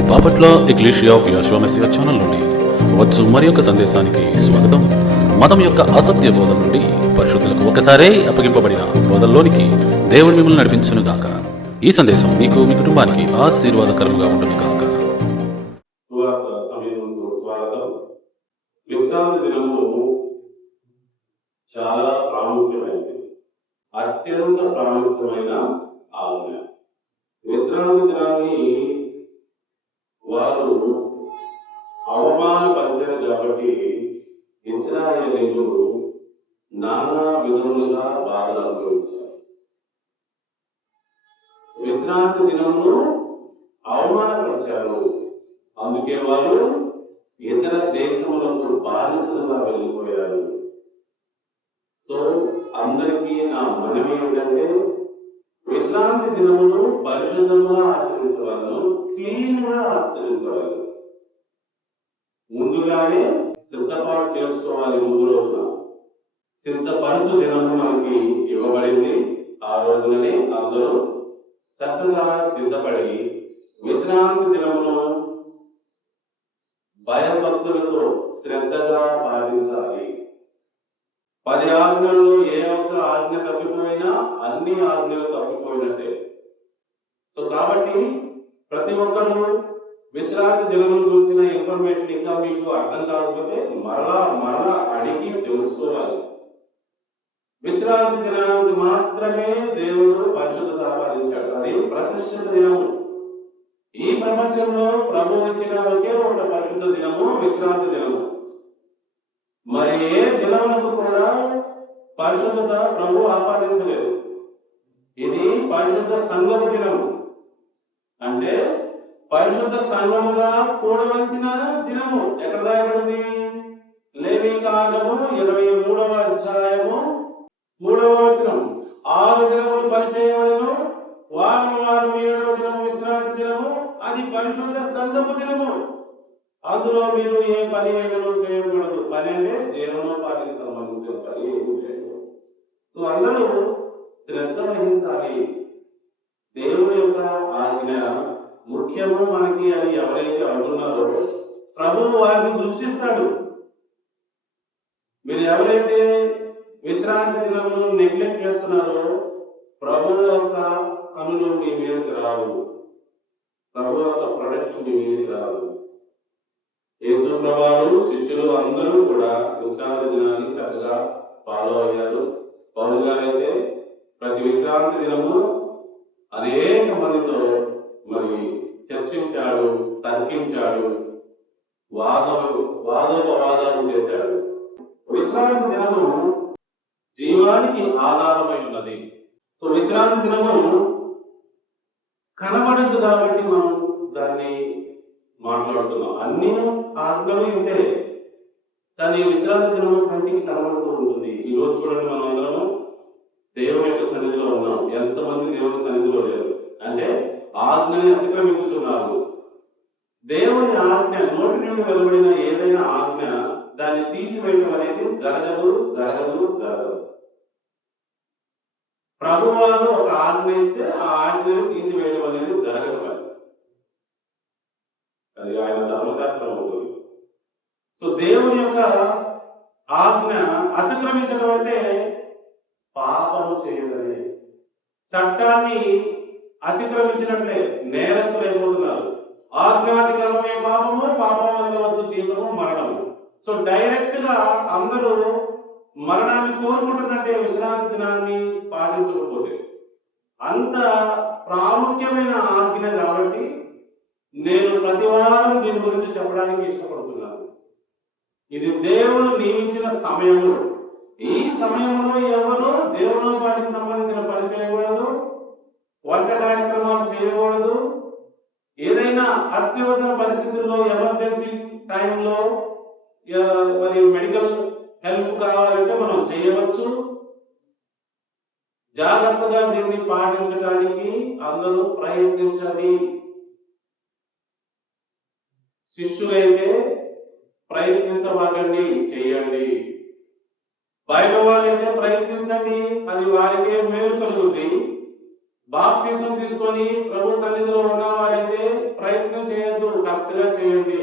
ఈ Bapatla ecclesia of Jehovah Messiah channel నుండి వచ్చు మరి యొక్క సందేశానికి స్వాగతం. మతం యొక్క అసత్య బోధన నుండి పరిశుద్ధులకు ఒకసారే అప్పగింపబడిన బోధల్లోనికి దేవుడు మిమ్మల్ని నడిపించును గాక. ఈ సందేశం మీకు మీ కుటుంబానికి ఆశీర్వాదకరంగా ఉంటుంది గాక. విశ్రాంతి దినము చాలా ప్రాముఖ్యమైనది, అత్యంత ప్రాముఖ్యమైన ఆజ్ఞ. విశ్రాంతి దినాన్ని వారు అవమానపరిచారు కాబట్టి ఇశ్రాయేలీయులు నానా విధములుగా బాధ అనుభవించారు. విశ్రాంతి దినమును అవమానపరిచారు, అందుకే వారు ఇతర దేశములకు బానిసలుగా వెళ్ళిపోయారు. సో అందరికీ నా మనవి ఏంటంటే, విశ్రాంతి దినమును పరిశుద్ధంగా ఆచరించవాలను, క్లీన్ గా ఆచరించవాలి. ముందుగానే సిద్ధపాటు చేసుకోవాలి. ముందు రోజున సిద్ధపరచు దినము మనకి ఇవ్వబడింది. ఆ రోజుననే అందరూ చక్కగా సిద్ధపడి విశ్రాంతి దినమును భయభక్తులతో శ్రద్ధగా పాటించాలి. 10 ఆజ్ఞల్లో ఏ ఒక్క ఆజ్ఞ తప్పిపోయినా అన్ని ఆజ్ఞలు తప్పిపోయినట్టే. సో కాబట్టి ప్రతి ఒక్కరు విశ్రాంతి దినముల గురించిన ఇన్ఫర్మేషన్ ఇంకా మీకు అర్థం కాకపోతే మరలా అడిగి తెలుసుకోవాలి. విశ్రాంతి దినానికి మాత్రమే దేవుడు పరిశుద్ధత ఆపాదించాడు. అది ప్రతిష్ఠిత దినము. ఈ ప్రపంచంలో ప్రభు ఇచ్చిన ఒకే ఒక పరిశుద్ధ దినము విశ్రాంతి దినము. మరి ఏ దినములకు కూడా పరిశుద్ధత ప్రభు ఆపాదించలేదు. ఇది పరిశుద్ధ సంఘము దినము, అంటే పరిశుద్ధ సంఘముగా కూడవలసిన దినము. ఎక్కడ రాయబడింది? లేవీకాండము 23వ అధ్యాయము 3వ వచనం. 6 దినములు పనిచేయవలెను, వారం 7వ దినము విశ్రాంతి దినము, అది పరిశుద్ధ సంఘము దినము. అందులో మీరు ఏ పని అయినా చేయకూడదు. పని అంటే జీవనోపాధికి సంబంధించిన పని చేయకూడదు. సో అందరూ శ్రద్ధ వహించాలి. దేవుడి యొక్క ఆజ్ఞ ముఖ్యము మనకి అని ఎవరైతే అంటున్నారో ప్రభువు వారిని దృష్టిస్తాడు. మీరు ఎవరైతే విశ్రాంతి దినమును నెగ్లెక్ట్ చేస్తున్నారో ప్రభువు యొక్క కనులు మీ మీదకి రావు, ప్రభువు యొక్క ప్రొడక్షన్ మీ మీదకి రావు. యేసు ప్రభువు శిష్యులు అందరూ కూడా విశ్రాంతి దినాన్ని చక్కగా ఫాలో అయ్యారు. పౌలు గారైతే ప్రతి విశ్రాంతి దినము అనేక మందితో మరి చర్చించాడు, తర్కించాడు, వాదోపవాదాలు చేశాడు. విశ్రాంతి దినము జీవానికి ఆధారమై ఉన్నది. సో విశ్రాంతి దినము కనబడదు కాబట్టి మనం దాన్ని మాట్లాడుతున్నాం. అన్ని ఆజ్ఞలు ఇంతే, కానీ విశ్రాంతి దినము కంటికి కనబడుతూ ఉంటుంది. ఈ రోజు చూడండి, మనం అందరము దేవుని యొక్క సన్నిధిలో ఉన్నాం. ఎంతమంది దేవుని సన్నిధిలో లేరు అంటే ఆజ్ఞని అతిక్రమిస్తున్నారు. దేవుని ఆజ్ఞ నోటి నుండి వెలువడిన ఏదైనా ఆజ్ఞ దాన్ని తీసివేయడం అనేది జరగదు. ప్రభువారు ఒక ఆజ్ఞ ఇస్తే ఆ ఆజ్ఞను తీసివేయడం అనేది జరగదు. అది ఆయన ధర్మశాస్త్రం అవుతుంది. సో దేవుని యొక్క ఆజ్ఞ అతిక్రమించడం అంటే పాపము చేయడమే. చట్టాన్ని అతిక్రమించినట్లే నేరస్తులైపోతున్నారు. ఆజ్ఞాతిక్రమమే పాపము, పాపం వల్ల వచ్చు తీవ్రము మరణము. సో డైరెక్ట్ గా అందరూ మరణాన్ని కోరుకుంటున్నట్టే విశ్రాంతి దినాన్ని పాటించకపోతే. అంత ప్రాముఖ్యమైన ఆజ్ఞ కాబట్టి నేను ప్రతి వారం దీని గురించి చెప్పడానికి ఇష్టపడుతున్నాను. ఇది దేవుడు నియమించిన సమయము. ఈ సమయంలో ఎవరు దేవునోపాధికి సంబంధించిన పని చేయకూడదు, వంట కార్యక్రమాలు చేయకూడదు. ఏదైనా అత్యవసర పరిస్థితుల్లో, ఎమర్జెన్సీ టైంలో మరి మెడికల్ హెల్ప్ కావాలంటే మనం చేయవచ్చు. జాగ్రత్తగా దీన్ని పాటించడానికి అందరూ ప్రయత్నించండి. శిష్యులైతే ప్రయత్నించబాకండి, చేయండి. బయట వాళ్ళైతే ప్రయత్నించండి, అది వారికే మేలు కలుగుతుంది. బాప్తిసం తీసుకొని ప్రభు సన్నిధిలో ఉన్న వారైతే ప్రయత్నం చేయొద్దు. కరెక్ట్ గా చేయండి.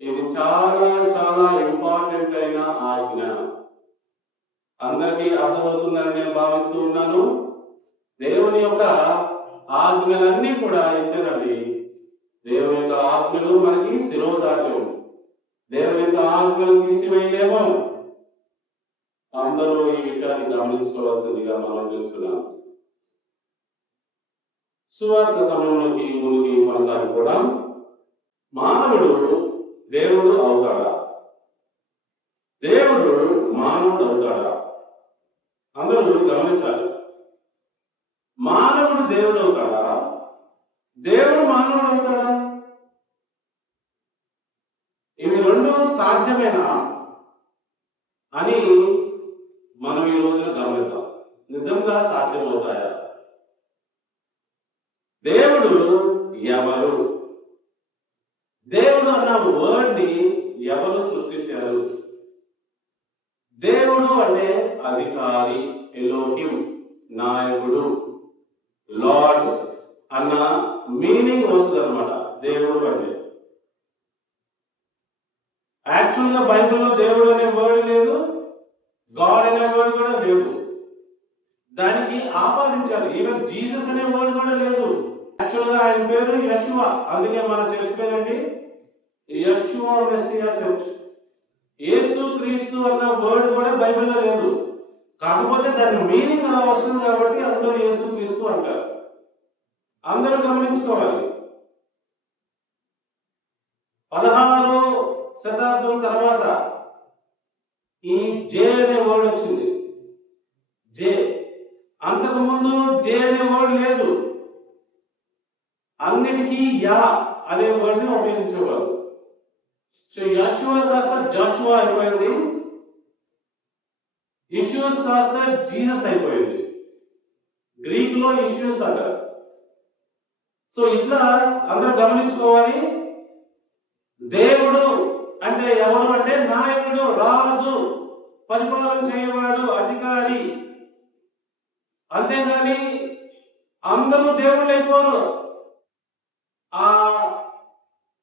ఇది చాలా చాలా ఇంపార్టెంట్ అయిన ఆజ్ఞ. అందరికీ అర్థమవుతుందని నేను భావిస్తూ ఉన్నాను. దేవుని యొక్క ఆజ్ఞలన్నీ కూడా ఇంతేనండి. దేవుని యొక్క ఆజ్ఞలు మనకి శిరోధార్యం. దేవుని యొక్క ఆజ్ఞలు తీసివేయలేమో. అందరూ ఈ విషయాన్ని గమనించుకోవాల్సిందిగా మనం చేస్తున్నాం. సువార్త సమయంలోకి ముందుకి కొనసాగిపోవడం. మానవుడు దేవుడు అవుతాడా? దేవుడు మానవుడు అవుతాడా? అందరూ గమనించాలి. మానవుడు దేవుడు అవుతాడా? దేవుడు మానవుడు అవుతాడా? ఇవి రెండు సాధ్యమేనా అని మనం ఈ రోజున గమనిద్దాం. నిజంగా సాధ్యమవుతాయా? దేవుడు ఎవరు? దేవుడు అన్న వర్డ్ ని ఎవరు సృష్టించారు? దేవుడు అంటే అధికారి, ఎలోహిం, నాయకుడు, లార్డ్ అన్న మీనింగ్ వస్తుంది అనమాట. దేవుడు అంటే యాక్చువల్ గా బైబిల్లో దేవుడు అనే వర్డ్ లేదు, గాడ్ అనే వర్డ్ కూడా లేదు. దానికి ఆపాదించారు. ఈవెన్ జీసస్ అనే వర్డ్ కూడా లేదు. యాక్చువల్ గా ఆయన పేరు యెషువా. అందుకే మన చర్చ్ పేరండి యెషువా మెస్సియా చర్చ్. యేసు క్రీస్తు అన్న వర్డ్ కూడా బైబిల్లో లేదు. కాకపోతే దాని మీనింగ్ అలా వస్తుంది కాబట్టి అందరూ యేసు క్రీస్తు అంటారు. అందరూ గమనించుకోవాలి. 16వ శతాబ్దం తర్వాత ఈ జే అనే వర్డ్ వచ్చింది. జే. అంతకుముందు జే అనే వర్డ్ లేదు. అన్నిటికీ యా అనే వర్డ్ ని ఉపయోగించేవారు. సో యెషువా కాస్త జోషువా అయిపోయింది, ఇష్యూస్ కాస్త జీసస్ అయిపోయింది. గ్రీక్ లో ఇష్యూస్ అంటారు. సో ఇట్లా అందరూ గమనించుకోవాలి. దేవుడు అంటే ఎవరు అంటే నాయకుడు, రాజు, పరిపాలన చేయవాడు, అధికారి. అంతేగాని అందరూ దేవుళ్ళు అయిపోరు. ఆ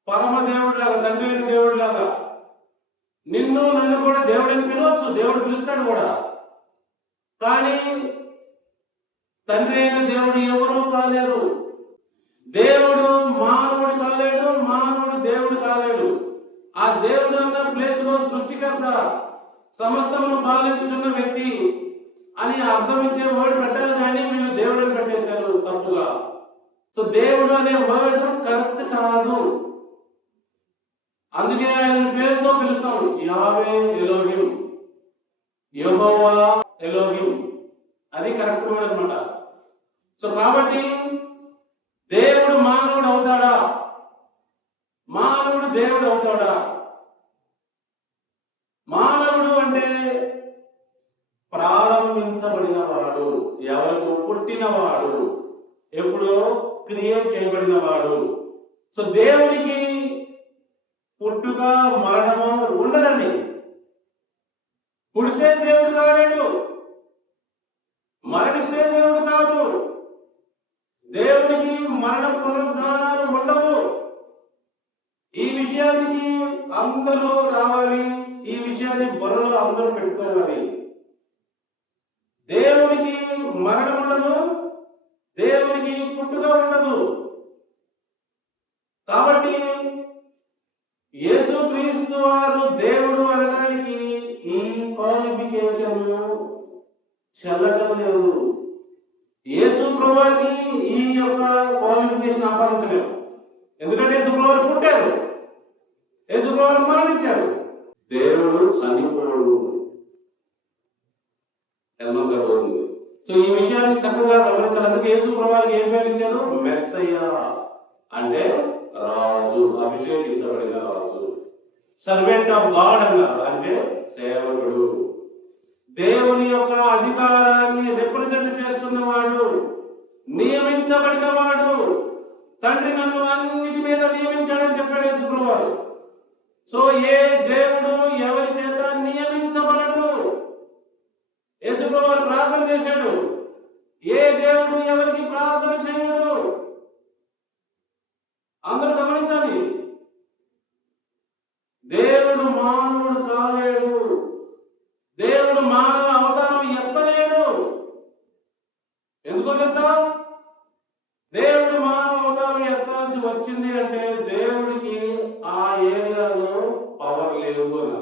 పరమ దేవుడు లాగా, తండ్రి అయిన దేవుడు లాగా నిన్ను నన్ను కూడా దేవుడిని పిలవచ్చు. దేవుడు పిలుస్తాడు కూడా. కానీ తండ్రి అయిన దేవుడు ఎవరు కాలేరు. దేవుడు మానవుడు కాలేడు, మానవుడు దేవుడు కాలేడు. ఆ దేవుడు అన్న ప్లేస్ లో సృష్టికర్త, సమస్తమును పాలించుతున్న వ్యక్తి అని అర్థమించే వర్డ్ పెట్టాలి. కానీ వీళ్ళు దేవుడిని పెట్టేశారు తప్పుగా. సో దేవుడు అనే వర్డ్ కరెక్ట్ కాదు. అందుకే ఆయన పేరుతో పిలుస్తాం, యావే ఎలోహిం, యెహోవా ఎలోహిం. అది కరెక్ట్ వర్డ్ అనమాట. సో కాబట్టి దేవుడు మానవుడు అవుతాడా? మానవుడు దేవుడు అవుతాడా? మానవుడు అంటే ప్రారంభించబడిన వాడు, ఎవరికి పుట్టినవాడు, ఎప్పుడో క్రియేట్ చేయబడిన వాడు. సో దేవునికి పుట్టుక మరణము ఉండదండి. పుడితే దేవుడు కాలేడు, మరణిస్తే దేవుడు కాదు. దేవునికి మరణ పునరుద్ధానాలు ఉండవు. ఈ విషయానికి అందరూ రావాలి. ఈ విషయాన్ని బుర్రలో అందరూ పెట్టుకోవాలి. దేవునికి మరణం ఉండదు, దేవునికి పుట్టుక ఉండదు. కాబట్టి యేసుక్రీస్తు వారు దేవుడు అనడానికి ఈ క్వాలిఫికేషన్ చెల్లటం లేదు. యేసు ప్రభువారికి ఈ యొక్క క్వాలిఫికేషన్ ఆపాదించలేము. ఎందుకంటే యేసు ప్రభువారు పుట్టారు, యేసు ప్రభువారు మరణించారు. దేవుడు చనిపోడు. ఎన్నోగబోతుంది. సో ఈ విషయాన్ని చక్కగా గమనించాలి. అందుకే యేసు ప్రభువారికి ఏం పేరు ఇచ్చారు? మెస్సయ్యా అంటే రాజు, అభిషేకించబడిన రాజు. సర్వెంట్ ఆఫ్ గాడ్ అన్నారు, అంటే సేవకుడు. దేవుని యొక్క అధికారాన్ని రిప్రజెంట్ చేస్తున్నవాడు, నియమించబడిన వాడు. తండ్రి నన్ను అన్నిటి మీద నియమించాడని చెప్పాడు యేసు ప్రభువారు. సో ఏ దేవుడు ఎవరి చేత నియమించబడడు. యేసు ప్రభువారు ప్రార్థన చేశాడు, ఏ దేవుడు ఎవరికి ప్రార్థన చేయడు. అందరూ గమనించాలి. గమనించాలి. దేవుడు మానవుడు కాలేడు, దేవుడు మానవ అవతారం ఎత్తలేడు. ఎందుకో తెలుసా? దేవుడు మానవ అవతారం ఎత్తాల్సి వచ్చింది అంటే దేవుడికి ఆ ఏరియాలో పవర్ లేదు అని,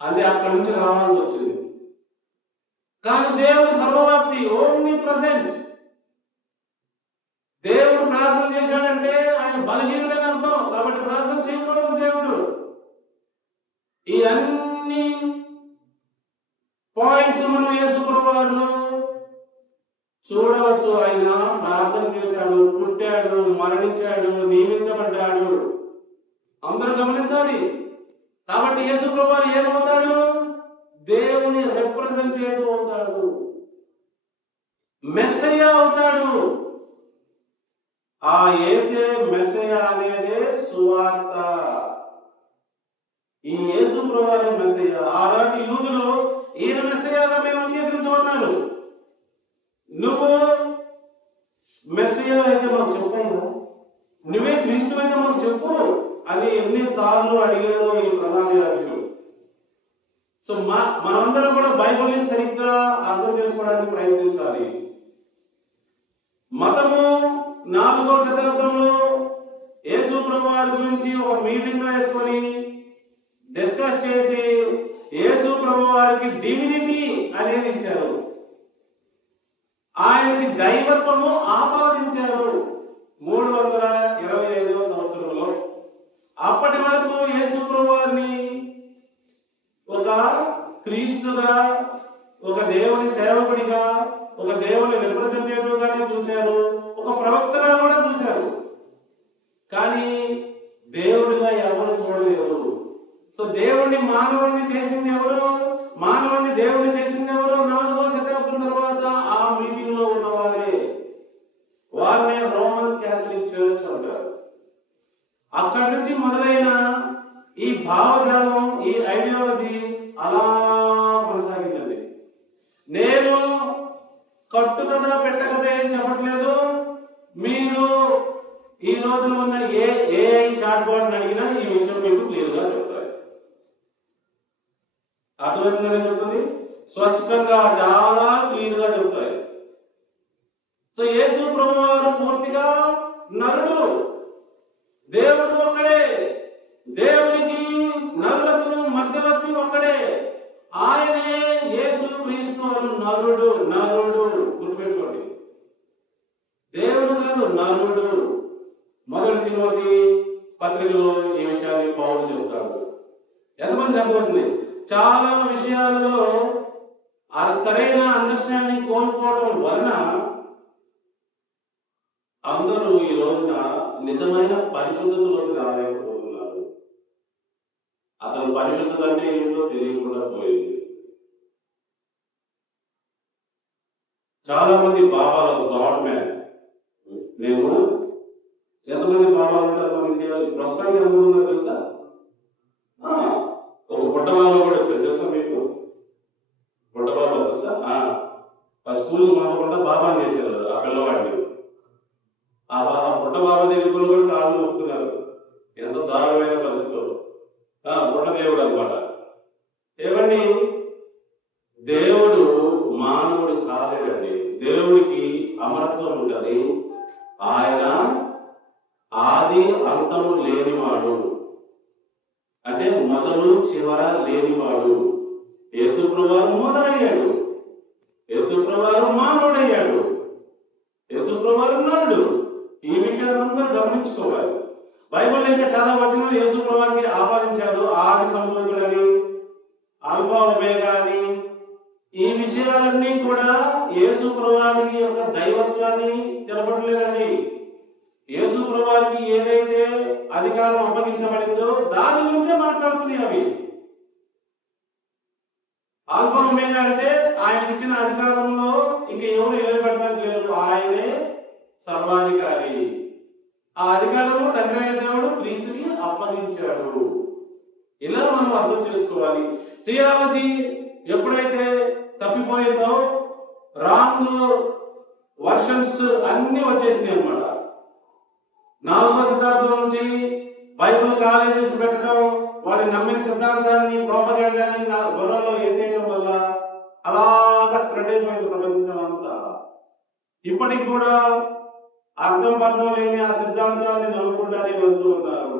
అది అక్కడి నుంచి రావాల్సి వచ్చింది. కానీ దేవుడు సర్వవ్యాప్తి, ఓన్లీ ప్రజెంట్. దేవుడు ప్రార్థన చేశాడంటే ఆయన బలహీనుడని అర్థం. కాబట్టి ప్రార్థన చేయకూడదు దేవుడు. ఈ అన్ని పాయింట్స్ మనం యేసుప్రభువులో చూడవచ్చు. ఆయన ప్రార్థన చేశాడు, పుట్టాడు, మరణించాడు, నియమించబడ్డాడు. అందరూ గమనించాలి. కాబట్టి యేసుప్రభువు ఏమవుతాడు? దేవుని రిప్రజెంటేటివ్ అవుతాడు, మెస్సయ్య అవుతాడు. ఆ యేసే మెస్సయ్య అనేదే సువార్త. ఈ యేసుప్రభువు మెస్సయ్య. ఆనాటి యూదులు ఈయన మెస్సయ్యగా మేము అంగీకరించమన్నారు. నువ్వు మెస్సయ్య అయితే మాకు చెప్పాయి, నువ్వే క్రీస్తు అయితే మాకు చెప్పు అని ఎన్నిసార్లు అడిగారు ఈ ప్రధాన యాజకులు. సో మనందరం కూడా బైబిల్ని సరిగ్గా అర్థం చేసుకోవడానికి ప్రయత్నించాలి. మతము 4వ శతాబ్దంలో యేసు ప్రభువారి గురించి ఒక మీటింగ్ వేసుకొని డిస్కస్ చేసి యేసు ప్రభువారికి డివినిటీ అనేది ఇచ్చారు, ఆయనకి దైవత్వము ఆపాదించారు 325వ సంవత్సరంలో. అప్పటి వరకు యేసు ప్రభువారిని ఒక క్రీస్తుగా, ఒక దేవుని సేవకుడిగా, ఒక దేవుని రిప్రజెంటేటివ్ గానే చూశారు, ఒక ప్రవక్తగా కూడా చూశారు. కానీ దేవుడిగా ఎవరు చూడలేరు. సో దేవుణ్ణి మానవుడిని చేసింది ఎవరు? మానవుడిని దేవుడిని చేసింది ఎవరు? 4వ శతాబ్దం తర్వాత ఆ మీటింగ్ లో ఉన్నవారే. వారినే రోమన్ క్యాథలిక్ చర్చ్ అంటారు. అక్కడి నుంచి మొదలైన ఈ భావజాలం, ఈ ఐడియాలజీ అలా కొనసాగిందండి. నేను కట్టుకథ పెట్టకథ ఏం చెప్పట్లేదు. మీరు ఈ రోజున ఉన్న ఏఐ చాట్ బాట్ అడిగినా ఈ విషయం మీకు క్లియర్ గా చెప్తారు. అర్థమైందని చెప్తుంది, స్పష్టంగా చాలా క్లియర్ గా చెప్తాయి. సో యేసు ప్రభువారు పూర్తిగా నరుడు, దేవుడు ఒక్కడే, దేవునికి నరులకు మధ్యవర్తి ఒక్కడే. ఆయనే యేసు క్రీస్తు అను నరుడు. నరుడు గుర్తుపెట్టుకోండి, దేవుడు కాదు, నరుడు. 1 తిమోతి పత్రికలో ఈ విషయాన్ని పౌలు చెబుతాడు. ఎంతమంది అర్థమవుతుంది? చాలా విషయాలలో ఆ సరైన అండర్స్టాండింగ్ కోల్పోవడం వలన అందరూ ఈ రోజున నిజమైన పరిశుద్ధతలోకి రాలేకపోతున్నారు. అసలు పరిశుద్ధత అంటే ఏంటో తెలియకుండా పోయింది. చాలా మంది బాబాలు గాడ్ మ్యాన్. నేను ఎంతమంది బాబాలు ఉంటారు మన ఇండియాలో? ప్రస్తుతానికి ఎంతమంది ఉన్నారు తెలుసా? ఒక పుట్ట బాబా కూడా వచ్చారు తెలుసా మీకు? పుట్ట బాబా తెలుసా? ఆ స్కూల్ మామూలుగా బాబాని చేశారు ఆ పిల్లవాడిని. ఆ పుట్ట బాబా దగ్గర కూడా కాళ్ళు మొక్కుతున్నారు. ఎంత దారుణమైన పరిస్థితులు. పుట్ట దేవుడు అనమాట. ఏమండి, దేవుడు మానవుడు కాలేడండి. దేవుడికి అమరత్వం ఉంటుంది. ఆయన ఆది అంతము లేనివాడు, అంటే మొదలు చివర లేనివాడు. యేసు ప్రభువు మొదలయ్యాడు, యేసు ప్రభువు మానవుడయ్యాడు, యేసు ప్రభువు నరుడు. ఈ విషయాన్ని అందరూ గమనించుకోవాలి. బైబిల్ ఇంకా చాలా వచనాలు యేసు ప్రభువుకి ఆపాదించారు. ఆది సంభూతుడని, ఆల్ఫా ఒమేగా అని. ఈ విషయాలన్నీ కూడా యేసు ప్రభువుకి యొక్క దైవత్వాన్ని తెలపట్లేదండి. యేసు ప్రభువుకి ఏదైతే అధికారం అప్పగించబడిందో దాని గురించే మాట్లాడుతున్నాయి అవి. ఆల్ఫా ఒమేగా అంటే ఆయనకి ఇచ్చిన అధికారంలో ఇంక ఎవరు ఏర్పడతానికి లేదు, ఆయనే సర్వాధికారి. ఆ అధికారము తండ్రి అయిన దేవుడు క్రీస్తుకి అప్పగించాడు. ఇలా మనం అర్థం చేసుకోవాలి. థియాలజీ ఎప్పుడైతే తప్పిపోయిందో రాంగ్ వర్షన్స్ అన్ని వచ్చేసినాయి అన్నమాట. 4వ శతాబ్దం నుంచి బైబిల్ కాలేజెస్ పెట్టడం, వారి నమ్మిన సిద్ధాంతాన్ని ప్రోపగేండాన్ని నా బుర్రలో వేసేయడం వల్ల అలాగా స్ప్రెడ్ అయిపోయింది ప్రపంచం అంతా. ఇప్పటికి కూడా అర్థం పర్థం లేని ఆ సిద్ధాంతాన్ని నమ్ముకుంటానే వెళ్తూ ఉన్నారు.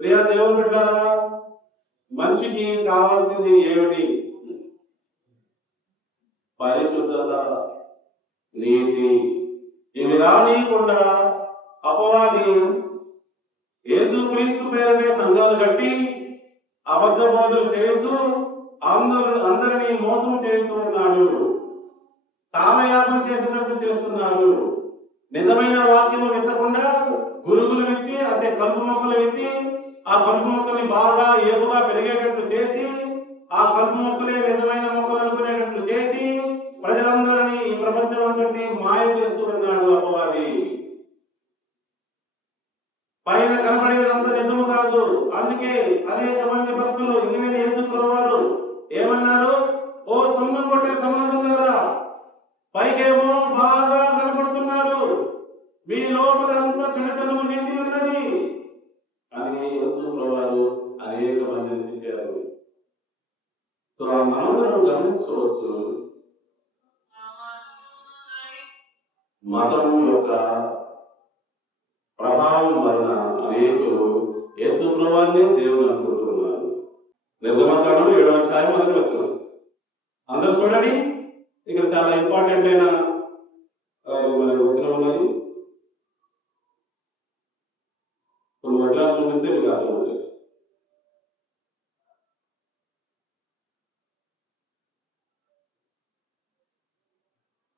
ప్రియా దేవుని బిడ్డలారా, మనిషికి కావాల్సింది ఏమిటి? పరిశుద్ధత, నీతి. ఇవి రానియకుండా అపవాది యేసుక్రీస్తు పేరునే సంఘాలు కట్టి అబద్ధ బోధలు చేస్తూ అందరినీ మోసం చేస్తూ ఉన్నాడు. కాలయాపన చేసినట్టు చేస్తున్నారు. నిజమైన వాక్యము విత్తకుండా గురుగులు విత్తి, అంటే కలుపు మొక్కలు విత్తి, ఆ కలుపు మొక్కల్ని బాగా ఏపుగా పెరిగేటట్లు చేసి, ఆ కలుపు మొక్కలే నిజమైన మొక్కలు అనుకునేటట్లు చేసి ప్రజలందరినీ, ఈ ప్రపంచం అందరినీ మాయ చేస్తూ ఉన్నాడు అపవాది. పైన కనబడేదంతా నిజము కాదు. అందుకే అనేక మంది భక్తులు ఇనిమిది యేసుప్రభువు వారు ఏమన్నారు? ఓ సున్నం కొట్టిన సమాజంలారా, పైకేమో బాగా కనపడుతున్నారు, మీ లోపల అంతా చెడుతనము నిండి ఉన్నది అని యేసుప్రభువు వారు అనేక మందిని చెప్పారు. సో మనం గమనించవచ్చు, మతం యొక్క ప్రభావం వలన అనేకులు యేసుప్రభువు వారిని దేవుడు అనుకుంటున్నారు. నిర్గమకాండం 7వ అధ్యాయం 1వ వచనం. అందరూ చూడండి, ఇక్కడ చాలా ఇంపార్టెంట్ అయిన వచనం ఉన్నది. కొన్ని వచనాలు చూపిస్తే మీకు అర్థమవుతుంది.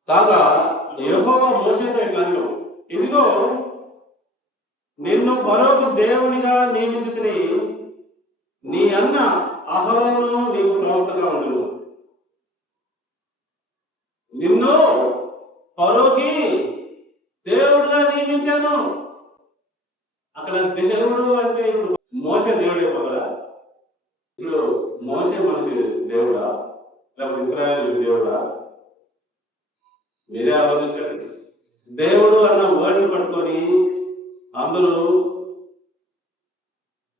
కాగా యెహోవా మోషేతో ఇట్లా అన్నాడు, ఇదిగో నిన్ను ఫరోకు దేవునిగా నియమించుకుని నీ అన్న అహరోను నీకు ప్రవక్తగా ఉండును. నిన్ను ఫరోకి దేవుడుగా నియమించాను. అక్కడ దేవుడు అంటే ఇప్పుడు మోషే దేవుడే కదా. ఇప్పుడు మోషే మనకి దేవుడా, లేకపోతే ఇశ్రాయేలు దేవుడా? మీరే ఆలోచించండి. దేవుడు అన్న వర్డ్ని పట్టుకొని అందరూ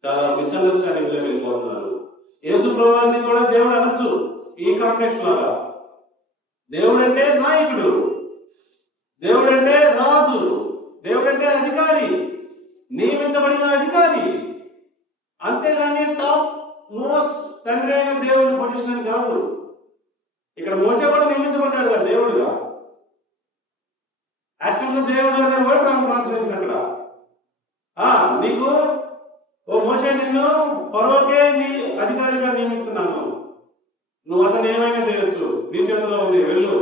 చాలా మిస్అండర్స్టాండింగ్ లో వెళ్ళిపోతున్నారు. యేసుప్రభువు వారిని కూడా దేవుడు అనొచ్చు ఈ కాంటెక్స్ట్ లాగా. దేవుడు అంటే నాయకుడు, దేవుడు అంటే రాజు, దేవుడు అంటే అధికారి, నియమించబడిన అధికారి. అంతేగాని టాప్ మోస్ట్ తండ్రి అయిన దేవుడి పొజిషన్ కాదు. ఇక్కడ మోసే కూడా నియమించబడ్డాడు కదా దేవుడుగా. యాక్చువల్గా దేవుడు అనే వర్డ్ రామ్ ట్రాన్స్లేషన్ అక్కడ. నీకు ఓ మోసే, నిన్ను ఫరోకే నీ అధికారిగా నియమిస్తున్నాను, నువ్వు అతను ఏమైనా చేయొచ్చు, నీ చేతిలో ఉంది, వెళ్ళు.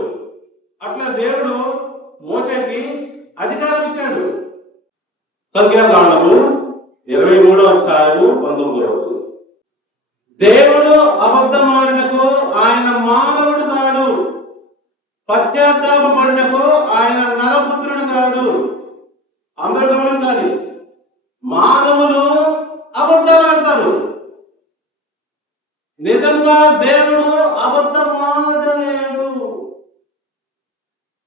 అట్లా దేవుడు మోసేకి అధికారం ఇచ్చాడు. సంఖ్యాకాండము 23వ అధ్యాయము 19వ వచనం. దేవుడు అబద్ధమాడినకు ఆయన మానవుడు కాడు, పశ్చాత్తాపపడినకు ఆయన నరపుత్రుడు కాడు. అందరూ గమనించాలి, మానవులు అబద్ధాలు ఆడతారు. నిజంగా దేవుడు అబద్ధం ఆడలేడు.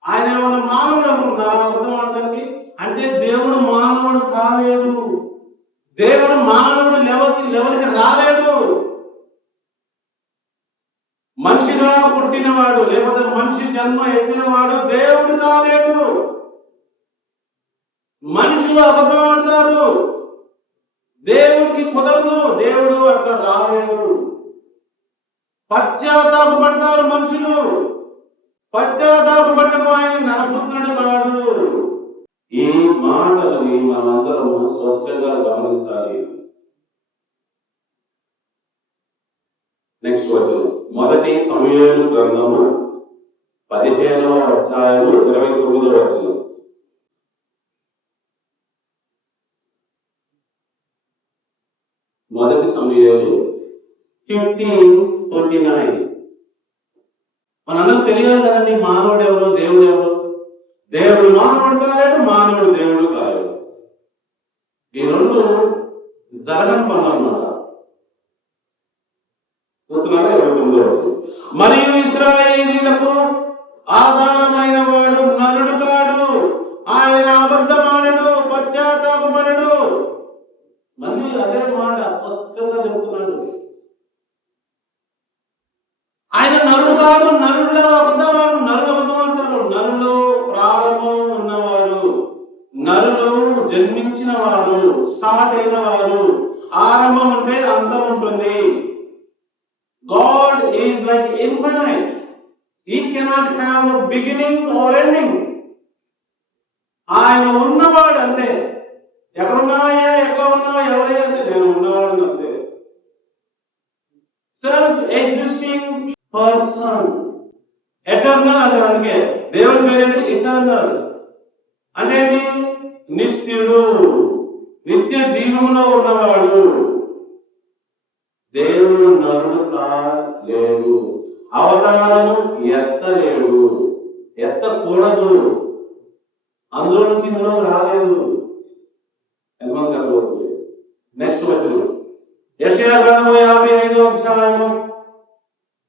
ఆయన ఏమైనా మానవుడు అనుకుంటారా అబద్ధం ఆడటానికి? అంటే దేవుడు మానవుడు కాలేడు. దేవుడు మానవుడు లెవెల్కి రాలేడు. మనిషిగా పుట్టినవాడు, లేకపోతే మనిషి జన్మ ఎత్తినవాడు దేవుడు కాలేడు. మనుషులు అబద్ధం ఆడతారు, దేవుడికి కుదరదు, దేవుడు అట్లా రాలేడు. పశ్చాత్తాపడతారు మనుషులు, పశ్చాత్తాపడటం ఆయన నరపుత్రుడు కాడు. ఈ మాటలని మనందరము స్పష్టంగా గమనించాలి. నెక్స్ట్ వచనం, 1 సమూయేలు గ్రంథము 15వ అధ్యాయము 29వ వచనం. మొదటి సమూయేలు 15:29. మనందరూ తెలియాలి కదండి, మానవుడు ఎవరు, దేవుడు ఎవరు? దేవుడు మానవుడు కాలేడు, మానవుడు దేవుడు కాలేడు. ఈ రెండు జరగని పనులు అన్నమాట. చూస్తున్నారా? 29వ వచనం. మరియు ఇశ్రాయేలీయులకు ఆధారమైన వాడు నరుడు కాడు, ఆయన అబద్ధమాడడు, పశ్చాత్తాపపడడు. మళ్ళీ అదే మాట స్పష్టంగా చెప్తున్నాడు. ఆయన నరుడు కాదు, నరుడులో అబద్ధమాడు. నరుడు అబద్ధమాడతారు. నరులు ప్రారంభం ఉన్నవారు, నరులు జన్మించిన వారు, స్టార్ట్ అయిన వారు. ఆరంభం ఉంటే అంతం ఉంటుంది. God is like infinite. He cannot have a beginning or ending. ఆయన ఉన్నవాడు అంతే. ఎక్కడున్నావయ్యా, ఎట్లా ఉన్నావా, ఎవరయ్యా అంటే నేను ఉన్నవాడు అంతే. సెల్ఫ్ ఎగ్జిస్టింగ్ పర్సన్, ఎటర్నల్ అంటే అందుకే దేవుడి పేరేంటి ఇటర్నల్ అంటే నిత్యుడు, నిత్య జీవంలో ఉన్నవాడు. దేవుడు నరుడు కాలేడు, అవతారము ఎత్తలేడు, ఎత్తకూడదు, అందులో నుంచి ఇందులో రాలేదు. నెక్స్ట్ వచనం యెషయా గ్రంథము 55వ అధ్యాయము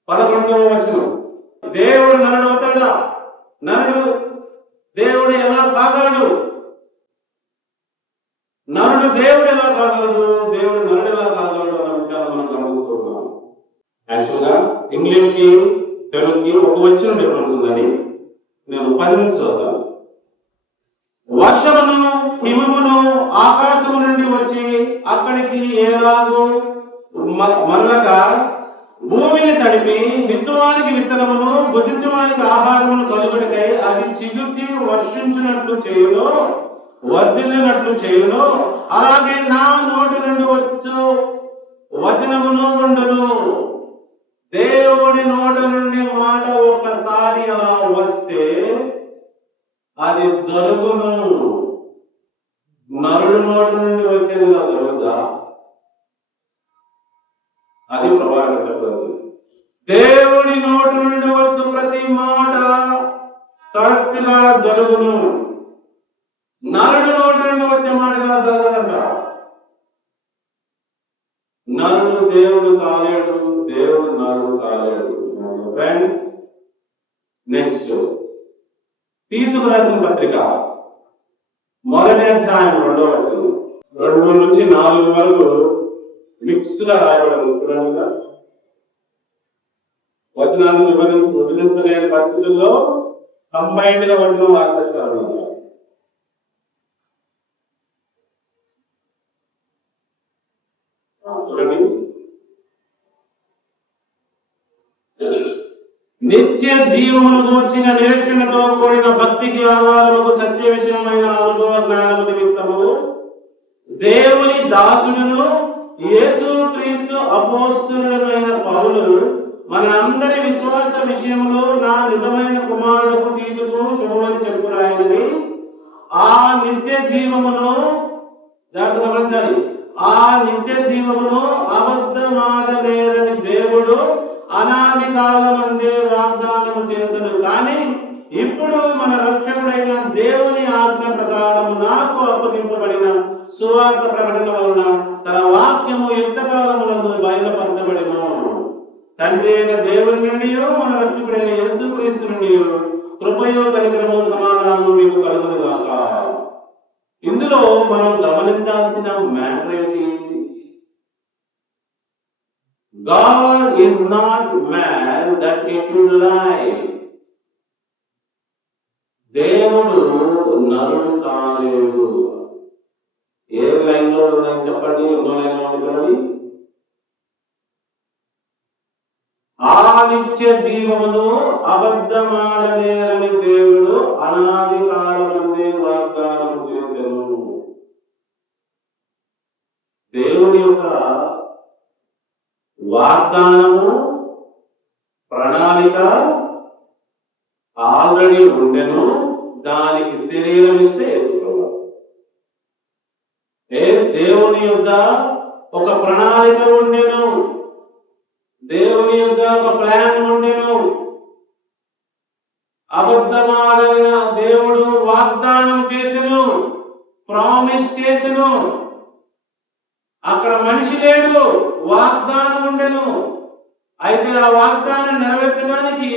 11వ వచనం. దేవుడు నరుడు అవుతాడా? నరుడు దేవుడు ఎలా కాగలడు? నరుడు దేవుడు ఎలా కాగలడు? దేవుడు నరుడు ఎలా కాగలడు అన్న విషయాలు మనం గమనిస్తున్నాం. యాక్చువల్గా ఇంగ్లీష్ కి తెలుగుకి ఒక వచనం డిఫరెన్స్ ఉందని నేను 10 నుంచి చదువుతాను. వర్షమును హిమమును ఆకాశము నుండి వచ్చి అక్కడికి ఏలాగు మరలక భూమిని తడిపి విత్తువానికి విత్తనమును భుజించువానికి ఆహారమును కలుగుటకై అది చిగుర్చి వర్షించినట్లు చేయును, వర్ధిల్లినట్లు చేయును. అలాగే నా నోటి నుండి వచ్చు వచనమును ఉండును. దేవుడి నోటి నుండి మాట ఒక్కసారి అలా వస్తే అది జరుగును. నరుడు నోటి నుండి వచ్చేది జరుగుదా? అది ప్రభావితం. దేవుడి నోటి నుండి వచ్చు ప్రతి మాట కరెక్ట్ గా జరుగును. నరుడు నోటి నుండి వచ్చే మాటగా జరగదంట. నరుడు దేవుడు కాలేడు, దేవుడు నరుడు కాలేడు. ఫ్రెండ్స్, నెక్స్ట్ తీతుకు రాసిన పత్రిక 1వ అధ్యాయం 2వ వచనం 2 నుంచి 4 వరకు మిక్స్ గా రాయబడింది. వచనాన్ని విభజించలేని పరిస్థితుల్లో కంబైన్డ్ గా వచనం రాసేస్తారు. చూడండి, నిత్య జీవమును గూర్చిన నిరీక్షణతో కూడిన భక్తికి ఆధారముకు సత్య విషయమైన అనుభవ జ్ఞానము నిమిత్తము దేవుని దాసుడును యేసుక్రీస్తు అపోస్తలుడైన పౌలు మన అందరి విశ్వాస విషయంలో నా నిజమైన కుమారుడుకు తీతుకు శుభమని చెప్పురాయనని, ఆ నిత్య జీవమును జాగ్రత్త గమనించాలి, ఆ నిత్య జీవమును అబద్ధమాడలేదని దేవుడు అనాది కాలమందే వాగ్దానం చేసను. కానీ ఇప్పుడు మన రక్షకుడైన దేవుని ఆజ్ఞ ప్రకారము నాకు అప్పగింపబడిన సువార్త ప్రకటన వలన తన వాక్యము యుక్తకాలమునందు బయలుపరచబడిను. తండ్రి అయిన దేవుని నుండి మన రక్షకుడైన యేసుక్రీస్తు నుండి కృపయో కనికరము సమాధానము మీకు కలుగును గాక. ఇందులో మనం గమనించాల్సిన మ్యాటర్ ఏంటి? God is not man that he should lie. దేవుడు నరుడు కాలేడు. ఏ లైన్ లో ఉందని చెప్పండి, ఎన్నో లైన్ లో ఉంటుంది. ఆ నిత్య జీవమును అబద్ధమాడలేరని దేవుడు అనాది కాలమందే వాగ్దానం చేసెను. దేవుని యొక్క వాగ్దానము ప్రణాళిక ఆల్రెడీ ఉండెను. దానికి శరీరం ఇస్తే యేసుప్రభువు. దేవుని యొద్ద ఒక ప్రణాళిక ఉండెను, దేవుని యొద్ద ఒక ప్లాన్ ఉండెను. అబద్ధమాడిన దేవుడు వాగ్దానం చేసెను, ప్రామిస్ చేసెను. అక్కడ మనిషి లేడు, వాగ్దానం ఉండెను. అయితే ఆ వాగ్దానం నెరవేర్చడానికి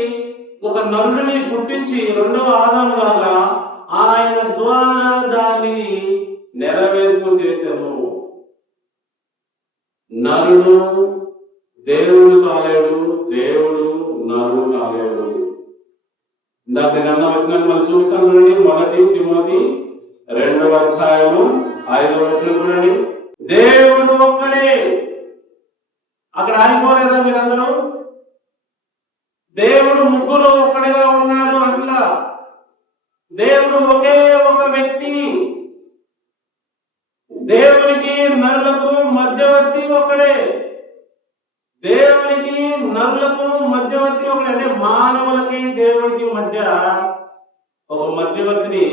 ఒక నరుడిని పుట్టించి రెండవ ఆదాము లాగా ఆయన ద్వారా దానిని నెరవేర్పు చేశాను. నరుడు దేవుడు కాలేడు, దేవుడు నరుడు కాలేడు. ఇందాక నేను వచ్చిన మనం చూస్తాను చూడండి. 1 తిమోతి 2:5 చూడండి. దేవుడు ఒక్కడే. అక్కడ ఆగిపోలేదా మీరందరూ? దేవుడు ముగ్గురు ఒక్కడిగా ఉన్నారు అట్లా. దేవుడు ఒకే ఒక వ్యక్తి. దేవునికి నరులకు మధ్యవర్తి ఒకడే. దేవునికి నరులకు మధ్యవర్తి ఒకడే. అంటే మానవులకి దేవుడికి మధ్య ఒక మధ్యవర్తిని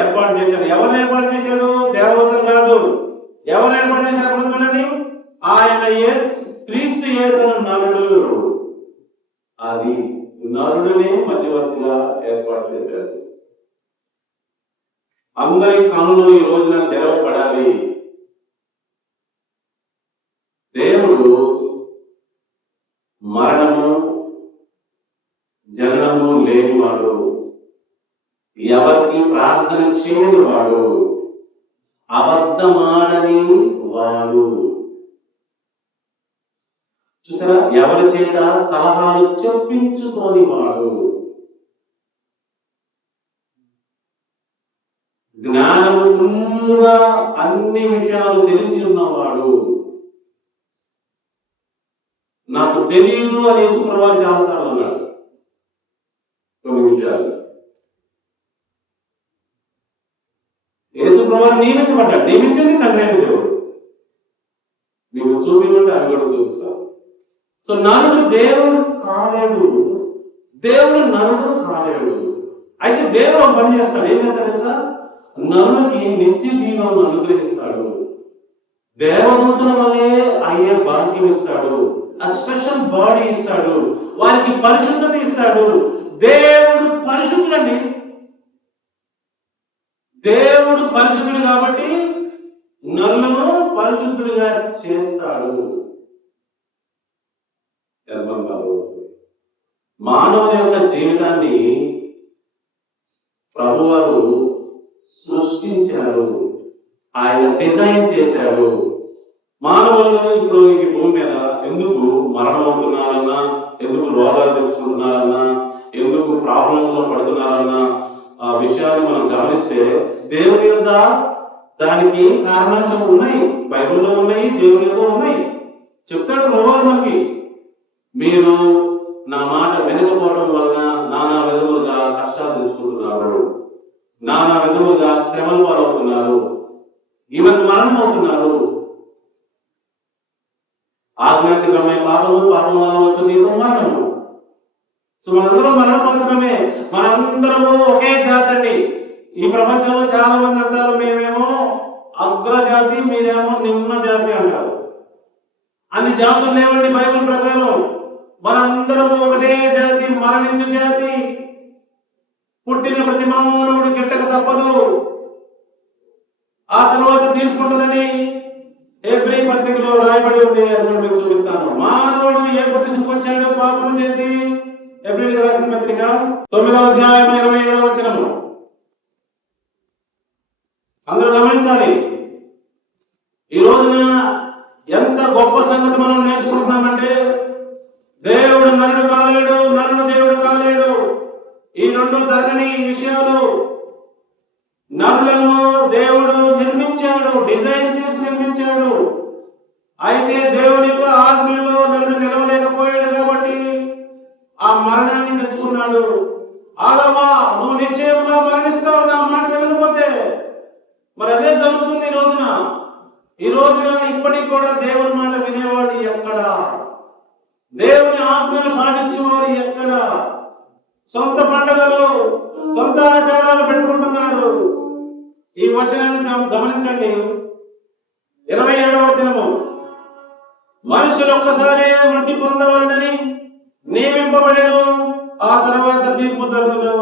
ఏర్పాటు చేశాడు. ఎవరు ఏర్పాటు చేశాడు? దేవదూతలు కాదు. ఎవరు ఏర్పాటు చేశారు చూడండి. ఆయన క్రీస్తు యేసు నరుడు. అది నరుడిని మధ్యవర్తిగా ఏర్పాటు చేశాడు. అందరి కన్నులు ఈ రోజున తెరవబడాలి. దేవుడు మరణము జననము లేనివాడు, ఎవరికి ప్రార్థన చేయని వాడు, అబద్ధమాడని వాడు. చూసారా? ఎవరి చేత సలహాలు చెప్పించుకోని వాడు, జ్ఞానము ఫుల్లుగా అన్ని విషయాలు తెలిసి ఉన్నవాడు. నాకు తెలియదు అని యేసుప్రభువు చాలాసార్లు అన్నాడు. కొన్ని విషయాలు యేసుప్రభువు నియమించబడ్డాడు. నియమించింది తండ్రి అయిన దేవుడు. నీకు చూపించండి, అవి కూడా చూపిస్తాను. సో నరుడు దేవుడు కాలేడు, దేవుడు నరుడు కాలేడు. అయితే దేవుడు ఒక పని చేస్తాడు. ఏం చేస్తాడు సార్? నరుడికి నిత్య జీవం అనుగ్రహిస్తాడు. దేవదూతల వల్లే అయ్యే భాగ్యం ఇస్తాడు. ఆ స్పెషల్ బాడీ ఇస్తాడు. వారికి పరిశుద్ధత ఇస్తాడు. దేవుడు పరిశుద్ధుడండి. దేవుడు పరిశుద్ధుడు కాబట్టి నరులను పరిశుద్ధుడిగా చేస్తాడు. మానవుని యొక్క జీవితాన్ని ప్రభువారు సృష్టించారు. ఆయన డిజైన్ చేశాడు. మానవులు ఇప్పుడు ఈ భూమి మీద ఎందుకు మరణం అవుతున్నారన్నా, ఎందుకు రోగాలు తెచ్చుకుంటున్నారన్నా, ఎందుకు ప్రాబ్లమ్స్ లో పడుతున్నారన్నా ఆ విషయాన్ని మనం గమనిస్తే దేవుని యొక్క దానికి కారణాలు ఉన్నాయి. బైబిల్లో ఉన్నాయి, దేవుని యొక్క ఉన్నాయి. చెప్తాడు ప్రభువు మనకి, మీరు నా మాట వినకపోవడం వలన నానా విధములుగా కష్టాలు తెచ్చుకుంటున్నారు, నానా విధములుగా శ్రమలు పాలవుతున్నారు, ఈవెన్ మరణం అవుతున్నారు. ఆజ్ఞాతికరమైన పాపము, పాపం వల్ల వచ్చే జీవితం మరణము. సో మనందరం మరణపోతున్నామే. మనందరము ఒకే జాతి అండి. ఈ ప్రపంచంలో చాలా మంది అంటారు మేమేమో అగ్రజాతి, మీరేమో నిమ్న జాతి అంటారు. అన్ని జాతులు లేవండి బైబిల్ ప్రకారం. మనందరము ఒకటే జాతి, మరణించే జాతి. పుట్టిన ప్రతి మానవుడు గిట్టక తప్పదు, ఆ తర్వాత తీర్పుంటుందని హెబ్రీ పత్రికలో రాయబడి ఉంది. అని మీకు చూపిస్తాను. మానవుడు ఏ పొజిషన్కి వచ్చాడు పాపం చేసి? హెబ్రీలకు రాసిన పత్రిక 9వ అధ్యాయం 27వ వచనము. అందరూ గమనించాలి. ఈ రోజున ఎంత గొప్ప సంగతి మనం నేర్చుకుంటున్నామంటే, దేవుడు నరుడు కాలేడు, నరుడు దేవుడు కాలేడు. ఈ రెండు తరగని విషయాలు. నరులను దేవుడు నిర్మించాడు, డిజైన్ చేసి నిర్మించాడు. అయితే దేవుని యొక్క ఆజ్ఞలో నన్ను నిలవలేకపోయాడు కాబట్టి ఆ మరణాన్ని తెచ్చుకున్నాడు. ఆదమా, నువ్వు నిశ్చయంగా మరణిస్తావు నా మాట వినకపోతే. మరి అదే జరుగుతుంది ఈ రోజున. ఈ రోజున ఇప్పటికి కూడా దేవుని మాట వినేవాడు ఎక్కడ? దేవుని ఆజ్ఞలు పాటించేవాడు ఎక్కడ? సొంత పండుగలు, సొంత ఆచారాలు పెట్టుకుంటున్నారు. ఈ వచనాన్ని గమనించండి. 27వ వచనము. మనుషులు ఒక్కసారి మృతి పొందవాలని నియమింపబడేను, ఆ తర్వాత తీర్పు జరుగును.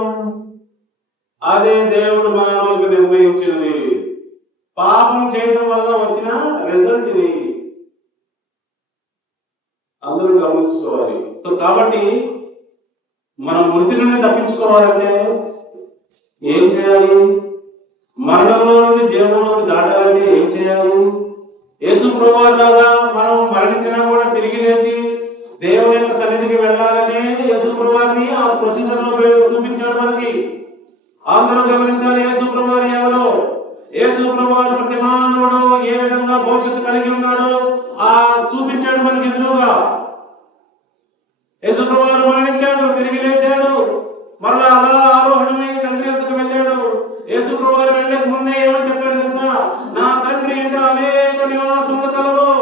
అదే దేవుడు మానవులకు నిర్ణయించినది. పాపం చేయడం వల్ల వచ్చిన రిజల్ట్ ఇది. అందరూ గమనించుకోవాలి. సో కాబట్టి మనం మృతి నుండి తప్పించుకోవాలంటే ఏం చేయాలి? మరణంలో నుండి జీవంలోకి దాటాలంటే ఏం చేయాలి? యేసు ప్రభువులాగా మనం మరణించినా కూడా తిరిగి లేచి దేవుని యొక్క సన్నిధికి వెళ్ళాలని యేసు ప్రభువుని ఆ ప్రొసీజర్లో చూపించాడు మనకి. అందరూ గమనించాలి, యేసు ప్రభువు ఎవరు? యేసు ప్రభువు ప్రతి మానవుడు ఏ విధంగా భవిష్యత్తు కలిగి ఉన్నాడో ఆ చూపించాడు మనకి ఎదురుగా. యేసు ప్రభువు మరణించాడు, తిరిగి లేచాడు, మరలా అలా ఆరోహణమై తండ్రి వద్దకు వెళ్ళాడు. యేసు ప్రభువు వెళ్ళక ముందే ఏమని చెప్పాడు తెలుసా? నా తండ్రి ఇంట అనేక నివాసములు కలవు,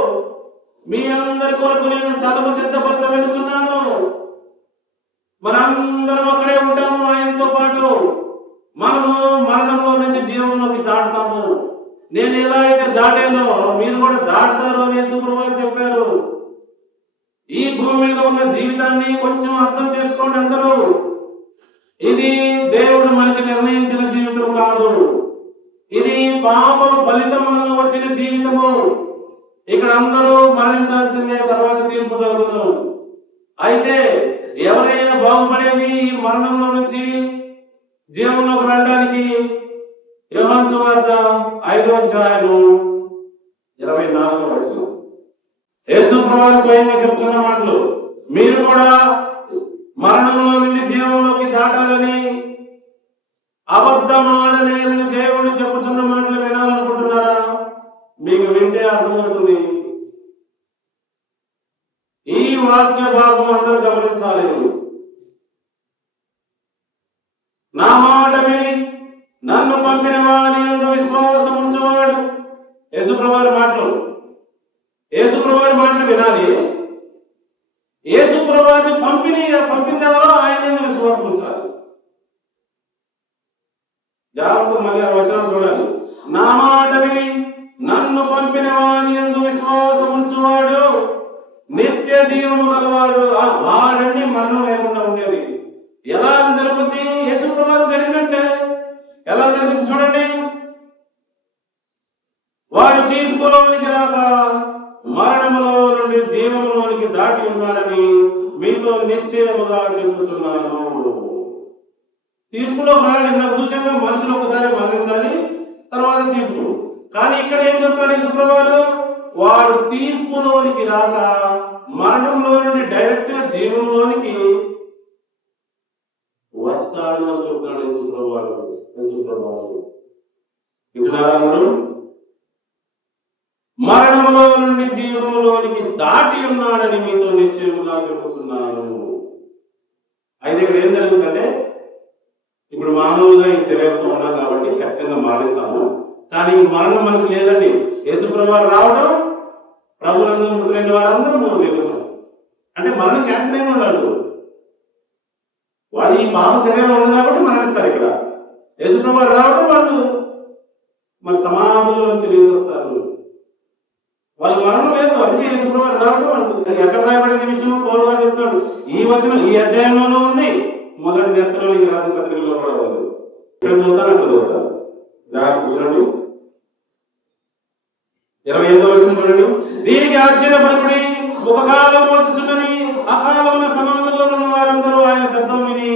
మీ అందరి కొరకు నేను స్థలము సిద్ధపరచ వెళుతున్నాను. మనందరం అక్కడే ఉంటాము ఆయనతో పాటు. మనము మరణంలో నుంచి జీవంలోకి దాటుతాము. నేను ఎలా అయితే దాటానో మీరు కూడా దాటుతారు అని యేసు ప్రభువు చెప్పారు. ఈ భూమి మీద ఉన్న జీవితాన్ని కొంచెం అర్థం చేసుకోండి అందరూ. ఇది దేవుడు మనకి నిర్ణయించిన జీవితం కాదు. ఇది పాపం ఫలితం వల్ల వచ్చిన జీవితము. ఇక్కడ అందరూ మరణించాల్సిందే, తర్వాత తీర్పు జరుగును. అయితే ఎవరైనా బాగుపడేది ఈ మరణంలో నుంచి జీవంలోకి వెళ్ళడానికి యోహాను సువార్త 5వ అధ్యాయము 24వ వచనం. యేసు ప్రభువు స్వయంగా చెప్తున్న మాటలు. మీరు కూడా మరణంలో నుండి జీవంలోకి దాటాలని, అబద్ధమాడలేదని దేవుడు చెబుతున్న మాటలు వినాలనుకుంటున్నారా? మీకు వింటే అర్థమవుతుంది. ఈ వాక్య భాగం అందరూ గమనించాలి. నా మాట విని నన్ను పంపిన వాని యందు విశ్వాసం ఉంచువాడు. యేసు ప్రభువు మాటలు, యేసు ప్రభువు మాటలు వినాలి. యేసు ప్రభువుని పంపిందెవరో ఆయన యందు విశ్వాసం ఉంచాలి. జాగ్రత్త, మళ్ళీ ఆ వచనం చూడాలి. నా మాట విని నన్ను పంపిన వాని యందు విశ్వాసం ఉంచువాడు నిత్య జీవము గలవాడు. ఆ వాడండి మరణం లేకుండా ఉండేది. ఎలా జరుగుతుంది? యేసు ప్రభువు జరిగినట్టే. ఎలా జరుగుతుంది చూడండి. వాడు తీర్పులోనికి రాక మరణములో నుండి జీవములోనికి దాటి ఉన్నాడని మీతో నిశ్చయముగా చెబుతున్నాను. తీర్పులో రాడు. ఇందాక చూసాక మనుషులు ఒకసారి మరణించాలి, తర్వాత తీర్పు. కానీ ఇక్కడ ఏం చెప్తాడు యేసు ప్రభువు? వాడు తీర్పులోనికి రాక మరణంలో నుండి డైరెక్ట్ గా జీవంలోనికి వస్తాడు అని చెప్తాడు యేసు ప్రభువు. వింటున్నారా అందరూ? మరణంలో నుండి జీవంలోనికి దాటి ఉన్నాడని మీతో నిశ్చయముగా చెబుతున్నాను. అయితే ఇక్కడ ఏం జరుగుతుందంటే, ఇప్పుడు మామూలుగా ఈ శరీరంతో ఉన్నాం కాబట్టి ఖచ్చితంగా మానేస్తాము. కానీ మరణం మనకు లేదండి. యేసు ప్రభువు రావడం, ప్రభునందు మృతులైన వారందరూ ఎదుగుతాం. అంటే మరణం క్యాన్సిల్ అయిన ఉన్నాడు. వాళ్ళు ఈ పాప శరీరం ఉంది కాబట్టి మరణిస్తారు. ఇక్కడ యేసు ప్రభువు రావడం, వాళ్ళు మన సమాధుల నుంచి లేదొస్తారు. వాళ్ళు మరణం లేదు. అందుకే యేసు ప్రభువు రావడం వాళ్ళు ఎక్కడ రాయబడిన విషయం పౌలుగా చెప్తాడు. ఈ వచనం ఈ అధ్యాయంలోనూ ఉంది, మొదటి దశలోనికి రాసిన పత్రికలో కూడా ఉంది. ఇక్కడ చదువుతాను, అక్కడ చదువుతాను. జాగ్రత్త చూడండి. 28వ వచనం చూడండి. దీనికి ఆశ్చర్యపడి ఒక కాలం వచ్చుచున్నది, ఆ కాలంలో సమాధుల్లో ఉన్న వారందరూ ఆయన శబ్దం విని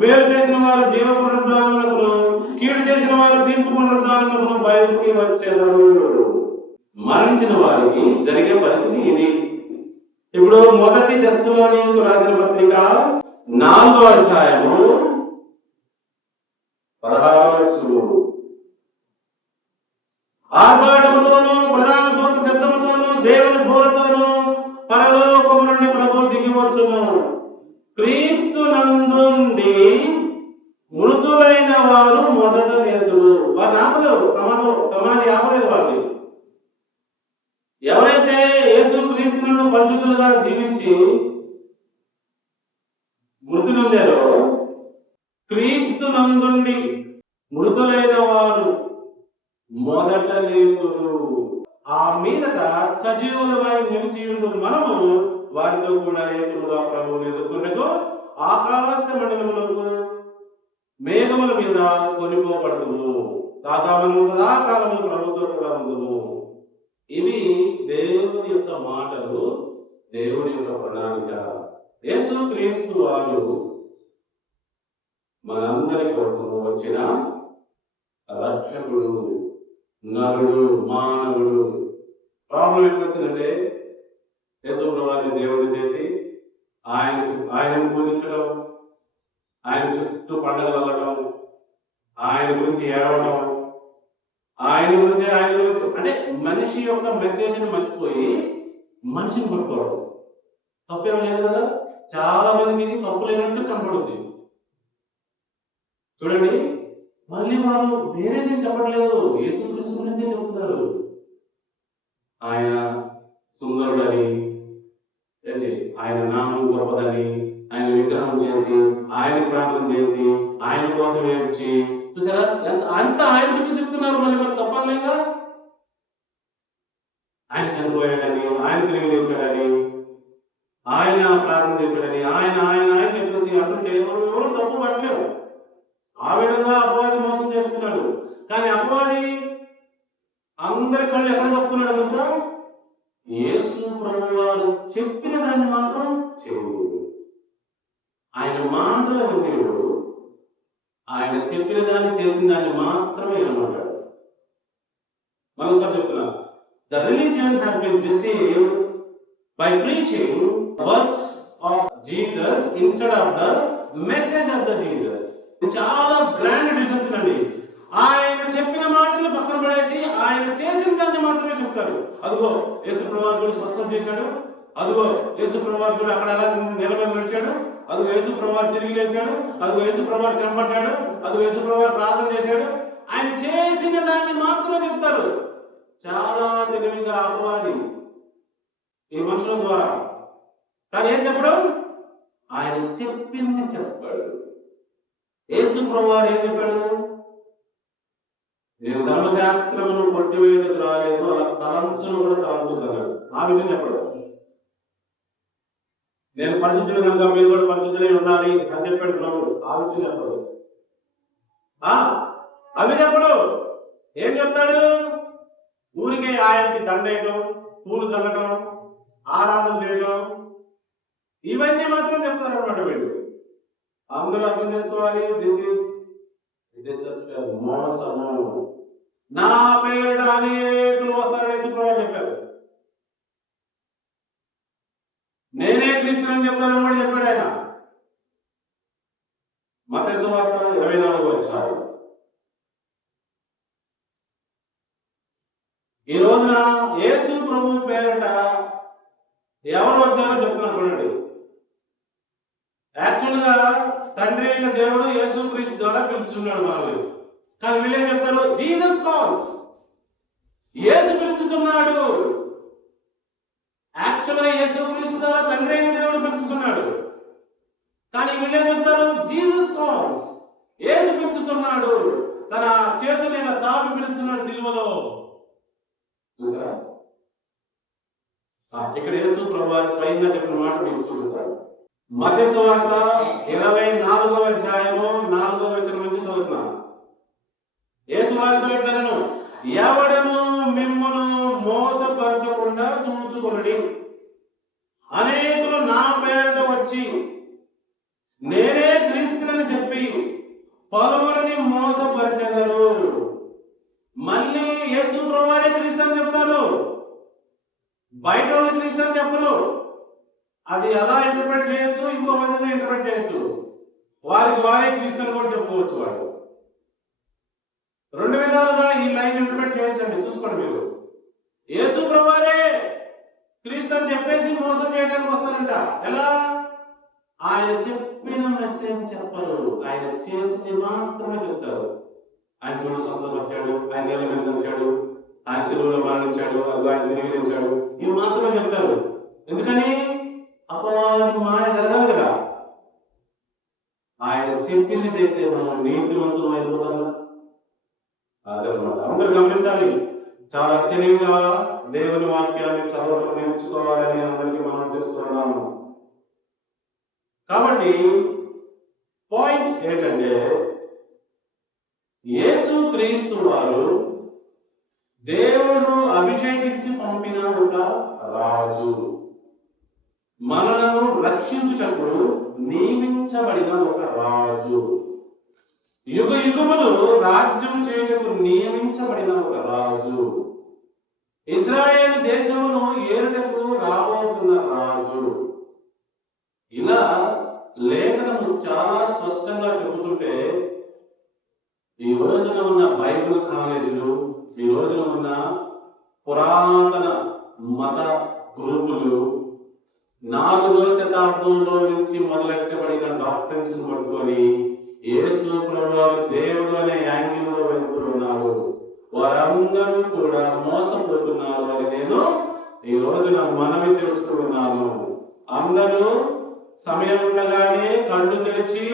మేలు చేసిన వారు జీవ పునరుద్ధానమునకును, కీడు చేసిన వారు తీర్పు పునరుద్ధానమునకును బయటికి వచ్చేదారు. మరణించిన వారికి జరిగే పరిస్థితి ఇది. ఇప్పుడు మొదటి దశలోనికి రాసిన పత్రిక 4వ అధ్యాయము 16వ వచనం. ఆర్భాటముతోనూ ప్రధాన దూత శబ్దముతోనూ దేవుని బోధతోనూ పరలోకము నుండి ప్రభువు దిగి వచ్చును. క్రీస్తు నందుండి మృతులైన వారు మొదట లేదురు. వారి ఆపలు సమాధి ఆపలేదు. వారిని ఎవరైతే యేసు క్రీస్తును పరిశుద్ధులుగా జీవించి మృతి నొందారో, క్రీస్తు నందుండి మృతులైన వారు మొదట లేదురు. ఆ మీదట సజీవులమై నిలిచి ఉండు మనము వారితో కూడా ఏకులుగా ప్రభువుని ఎదుర్కొన్నకు ఆకాశ మండలములకు మేఘముల మీద కొనిపోబడదుము. కాగా మనము సదాకాలము ప్రభుతో కూడా ఉందుము. ఇవి దేవుని యొక్క మాటలు, దేవుని యొక్క ప్రణాళిక. యేసు క్రీస్తు వారు మనందరి కోసం వచ్చిన రక్షకుడు, నరుడు, మానవుడు. ప్రాబ్లం ఎక్కడ వచ్చిందంటే యేసుప్రభువారిని దేవుడు చేసి ఆయన పూజించడం, ఆయన చుట్టూ పండుగలు వెళ్ళడం, ఆయన గురించి ఏడవడం, ఆయన గురించి అంటే మనిషి యొక్క మెసేజ్ని మర్చిపోయి మనిషిని పట్టుకోవడం. తప్పేం లేదు కదా. చాలా మందికి తప్పు లేనట్టు కనపడుతుంది. చూడండి, మళ్ళీ వాళ్ళు వేరేది చెప్పట్లేదు, యేసుక్రీస్తు గురించే చెప్తున్నారు. ఆయన సుందరుడని, ఆయన నామం గొప్పదని, ఆయన విగ్రహం చేసి, ఆయన ప్రార్థన చేసి, ఆయన కోసం ఏడ్చి, చూసారా అంతా ఆయన గురించి చెప్తున్నారు. మళ్ళీ మనం తప్పలేదా? ఆయన చనిపోయాడని, ఆయన తిరిగి లేచాడని, ఆయన ప్రార్థన చేశాడని, ఆయన ఆయన ఆయన చెప్పేసి అంటుంటే మనం ఎవరు తప్పు పట్టలేము. ఆ విధంగా అపవాది మోసం చేస్తున్నాడు. కానీ అపవాది అందరి కళ్ళు ఎక్కడ చెప్తున్నాడు తెలుసా? యేసు ప్రభువు వారు చెప్పిన దాన్ని మాత్రం చేయడు. ఆయన మాటలు వినేడు, ఆయన చెప్పిన దాన్ని చేసిన దాన్ని మాత్రమే వినమాటాడు. మరోసారి చెప్తున్నా, the religion has been deceived by preaching works of Jesus instead of the message of the Jesus. చాలా గ్రాండ్ డిసిప్లిన్ అండి. ఆయన చెప్పిన మాటలు పక్కన పడేసి ఆయన చేసిన దాన్ని మాత్రమే చెప్తారు. అదిగో యేసు ప్రభువు స్వస్థత చేశాడు, అదిగో యేసు ప్రభువు అక్కడ ఎలా నిలబడి నడిచాడు, అదిగో యేసు ప్రభువు తిరిగి లేచాడు, అదిగో యేసు ప్రభువు తినబడ్డాడు, అదిగో యేసు ప్రభువు ప్రార్థన చేశాడు. ఆయన చేసిన దాన్ని మాత్రమే చెప్తారు. చాలా తెలివిగా అపవాది ఈ మనుషుల ద్వారా. కానీ ఏం చెప్పడం? ఆయన చెప్పింది చెప్పాడు. యేసు ప్రభువారు ఏం చెప్పాడు? నేను ధర్మశాస్త్రమును కొట్టివేయడానికి రాలేదు, అలా తలంచును కూడా తలంచుతున్నాడు. ఆ విషయం చెప్పాడు. నేను పరిశుద్ధుడు కనుక మీరు కూడా పరిశుద్ధులై ఉండాలి అని చెప్పాడు ప్రభువు. ఆ విషయం చెప్పాడు. అవి చెప్పడు. ఏం చెప్తాడు? ఊరికే ఆయనకి దండేయటం, పూలు చల్లటం, ఆరాధన చేయడం, ఇవన్నీ మాత్రం చెప్తారు అన్నమాట వీళ్ళు. అందరూ అర్థం చేసుకోవాలి, మోసము. నా పేరిట అనేకులు వస్తారని యేసుప్రభువు చెప్పారు. నేనే క్రీస్తు అని చెప్తానని కూడా చెప్పాడు ఆయన. మత్తయి సువార్త 24వ అధ్యాయం. ఈ రోజున యేసు ప్రభు పేరిట ఎవరు వచ్చారో చెప్తున్నారు చూడండి. యాక్చువల్ గా తండ్రి అయిన దేవుడు యేసు క్రీస్తు ద్వారా పిలుచున్నాడు మనల్ని. కానీ వీళ్ళేం చెప్తారు? Jesus calls. యేసు పిలుచుతున్నాడు. యాక్చువల్ గా యేసు క్రీస్తు ద్వారా తండ్రి అయిన దేవుడు పిలుచుతున్నాడు. కానీ వీళ్ళేం చెప్తారు? Jesus calls. యేసు పిలుచుతున్నాడు. తన చేతులు ఇలా తాపి పిలుచున్నాడు సిలువలో. ఇక్కడ యేసు ప్రభువు స్వయంగా చెప్పిన మాట మీకు చూపిస్తాడు. మత్తయి సువార్త 24వ అధ్యాయము 4వ వచనం నుంచి చదువుతున్నాను. యేసు వారితో ఇట్లనెను, ఎవడను మిమ్మును మోసపరచకుండా చూచుకొనుడి. అనేకులు నా పేరిట వచ్చి నేనే క్రీస్తునని చెప్పి పలువురిని మోసపరచెదరు. మళ్ళీ యేసు ప్రభువారే క్రీస్తు అని చెప్తారు, బయట వాళ్ళు క్రీస్తు అని చెప్పరు. అది ఎలా ఇంటర్ప్రెట్ చేయొచ్చు, ఇంకో విధంగా ఇంటర్ప్రెట్ చేయొచ్చు. వారికి వారే క్రీస్తు అని కూడా చెప్పుకోవచ్చు. వాడు రెండు విధాలుగా ఈ లైన్ ఇంటర్ప్రెట్ చేయొచ్చండి. చూసుకోండి మీరు. యేసు ప్రభువారే క్రీస్తు అని చెప్పేసి మోసం చేయడానికి వస్తారంట. ఎలా? ఆయన చెప్పిన మెసేజ్ చెప్పరు, ఆయన చేసింది మాత్రమే చెప్తారు. ఆయన చూడు స్వస్థపరిచాడు, ఆయన నిలబెట్టాడు, ఆయన శిలువలో మరణించాడు, ఆయన తిరిగి లేచాడు, ఇవి మాత్రమే చెప్తారు. ఎందుకని? అపవాది మాయ జరగాలి కదా. ఆయన చెప్పింది చేసే మనం నీతివంతులు అయిపోతాం కదా. అదనమాట. అందరూ గమనించాలి. చాలా తెలివిగా దేవుని వాక్యాన్ని చదవడం నేర్చుకోవాలని అందరికీ మనం చేస్తున్నాము. కాబట్టి పాయింట్ ఏంటంటే, యేసు క్రీస్తు వారు దేవుడు అభిషేకించి పంపిన ఒక రాజు, మనలను రక్షించుటప్పుడు నియమించబడిన ఒక రాజు. యుగ యుగములు రాజ్యం చేయటకు నియమించబడిన ఒక రాజు, ఇశ్రాయేలు దేశమును ఏలుటకు రాబోతున్న రాజు. ఇలా లేఖనము చాలా స్పష్టంగా చెబుతుంటే, ఈ రోజున ఉన్న బైబిల్ కాలేజీలు, ఈ రోజున ఉన్న పురాతన మత గ్రూపులు 4వ శతాబ్దంలో నుంచి మొదలెట్టబడిన డాక్టరీన్స్ పట్టుకొని యేసు ప్రభువు దేవుడు అనే యాంగిల్లో వెళ్తూ ఉన్నారు. వారందరూ కూడా మోసపోతున్నారు అని నేను ఈ రోజున మనవి చేస్తూ ఉన్నాను. అందరూ సమయం ఉండగానే కళ్ళు తెరిచి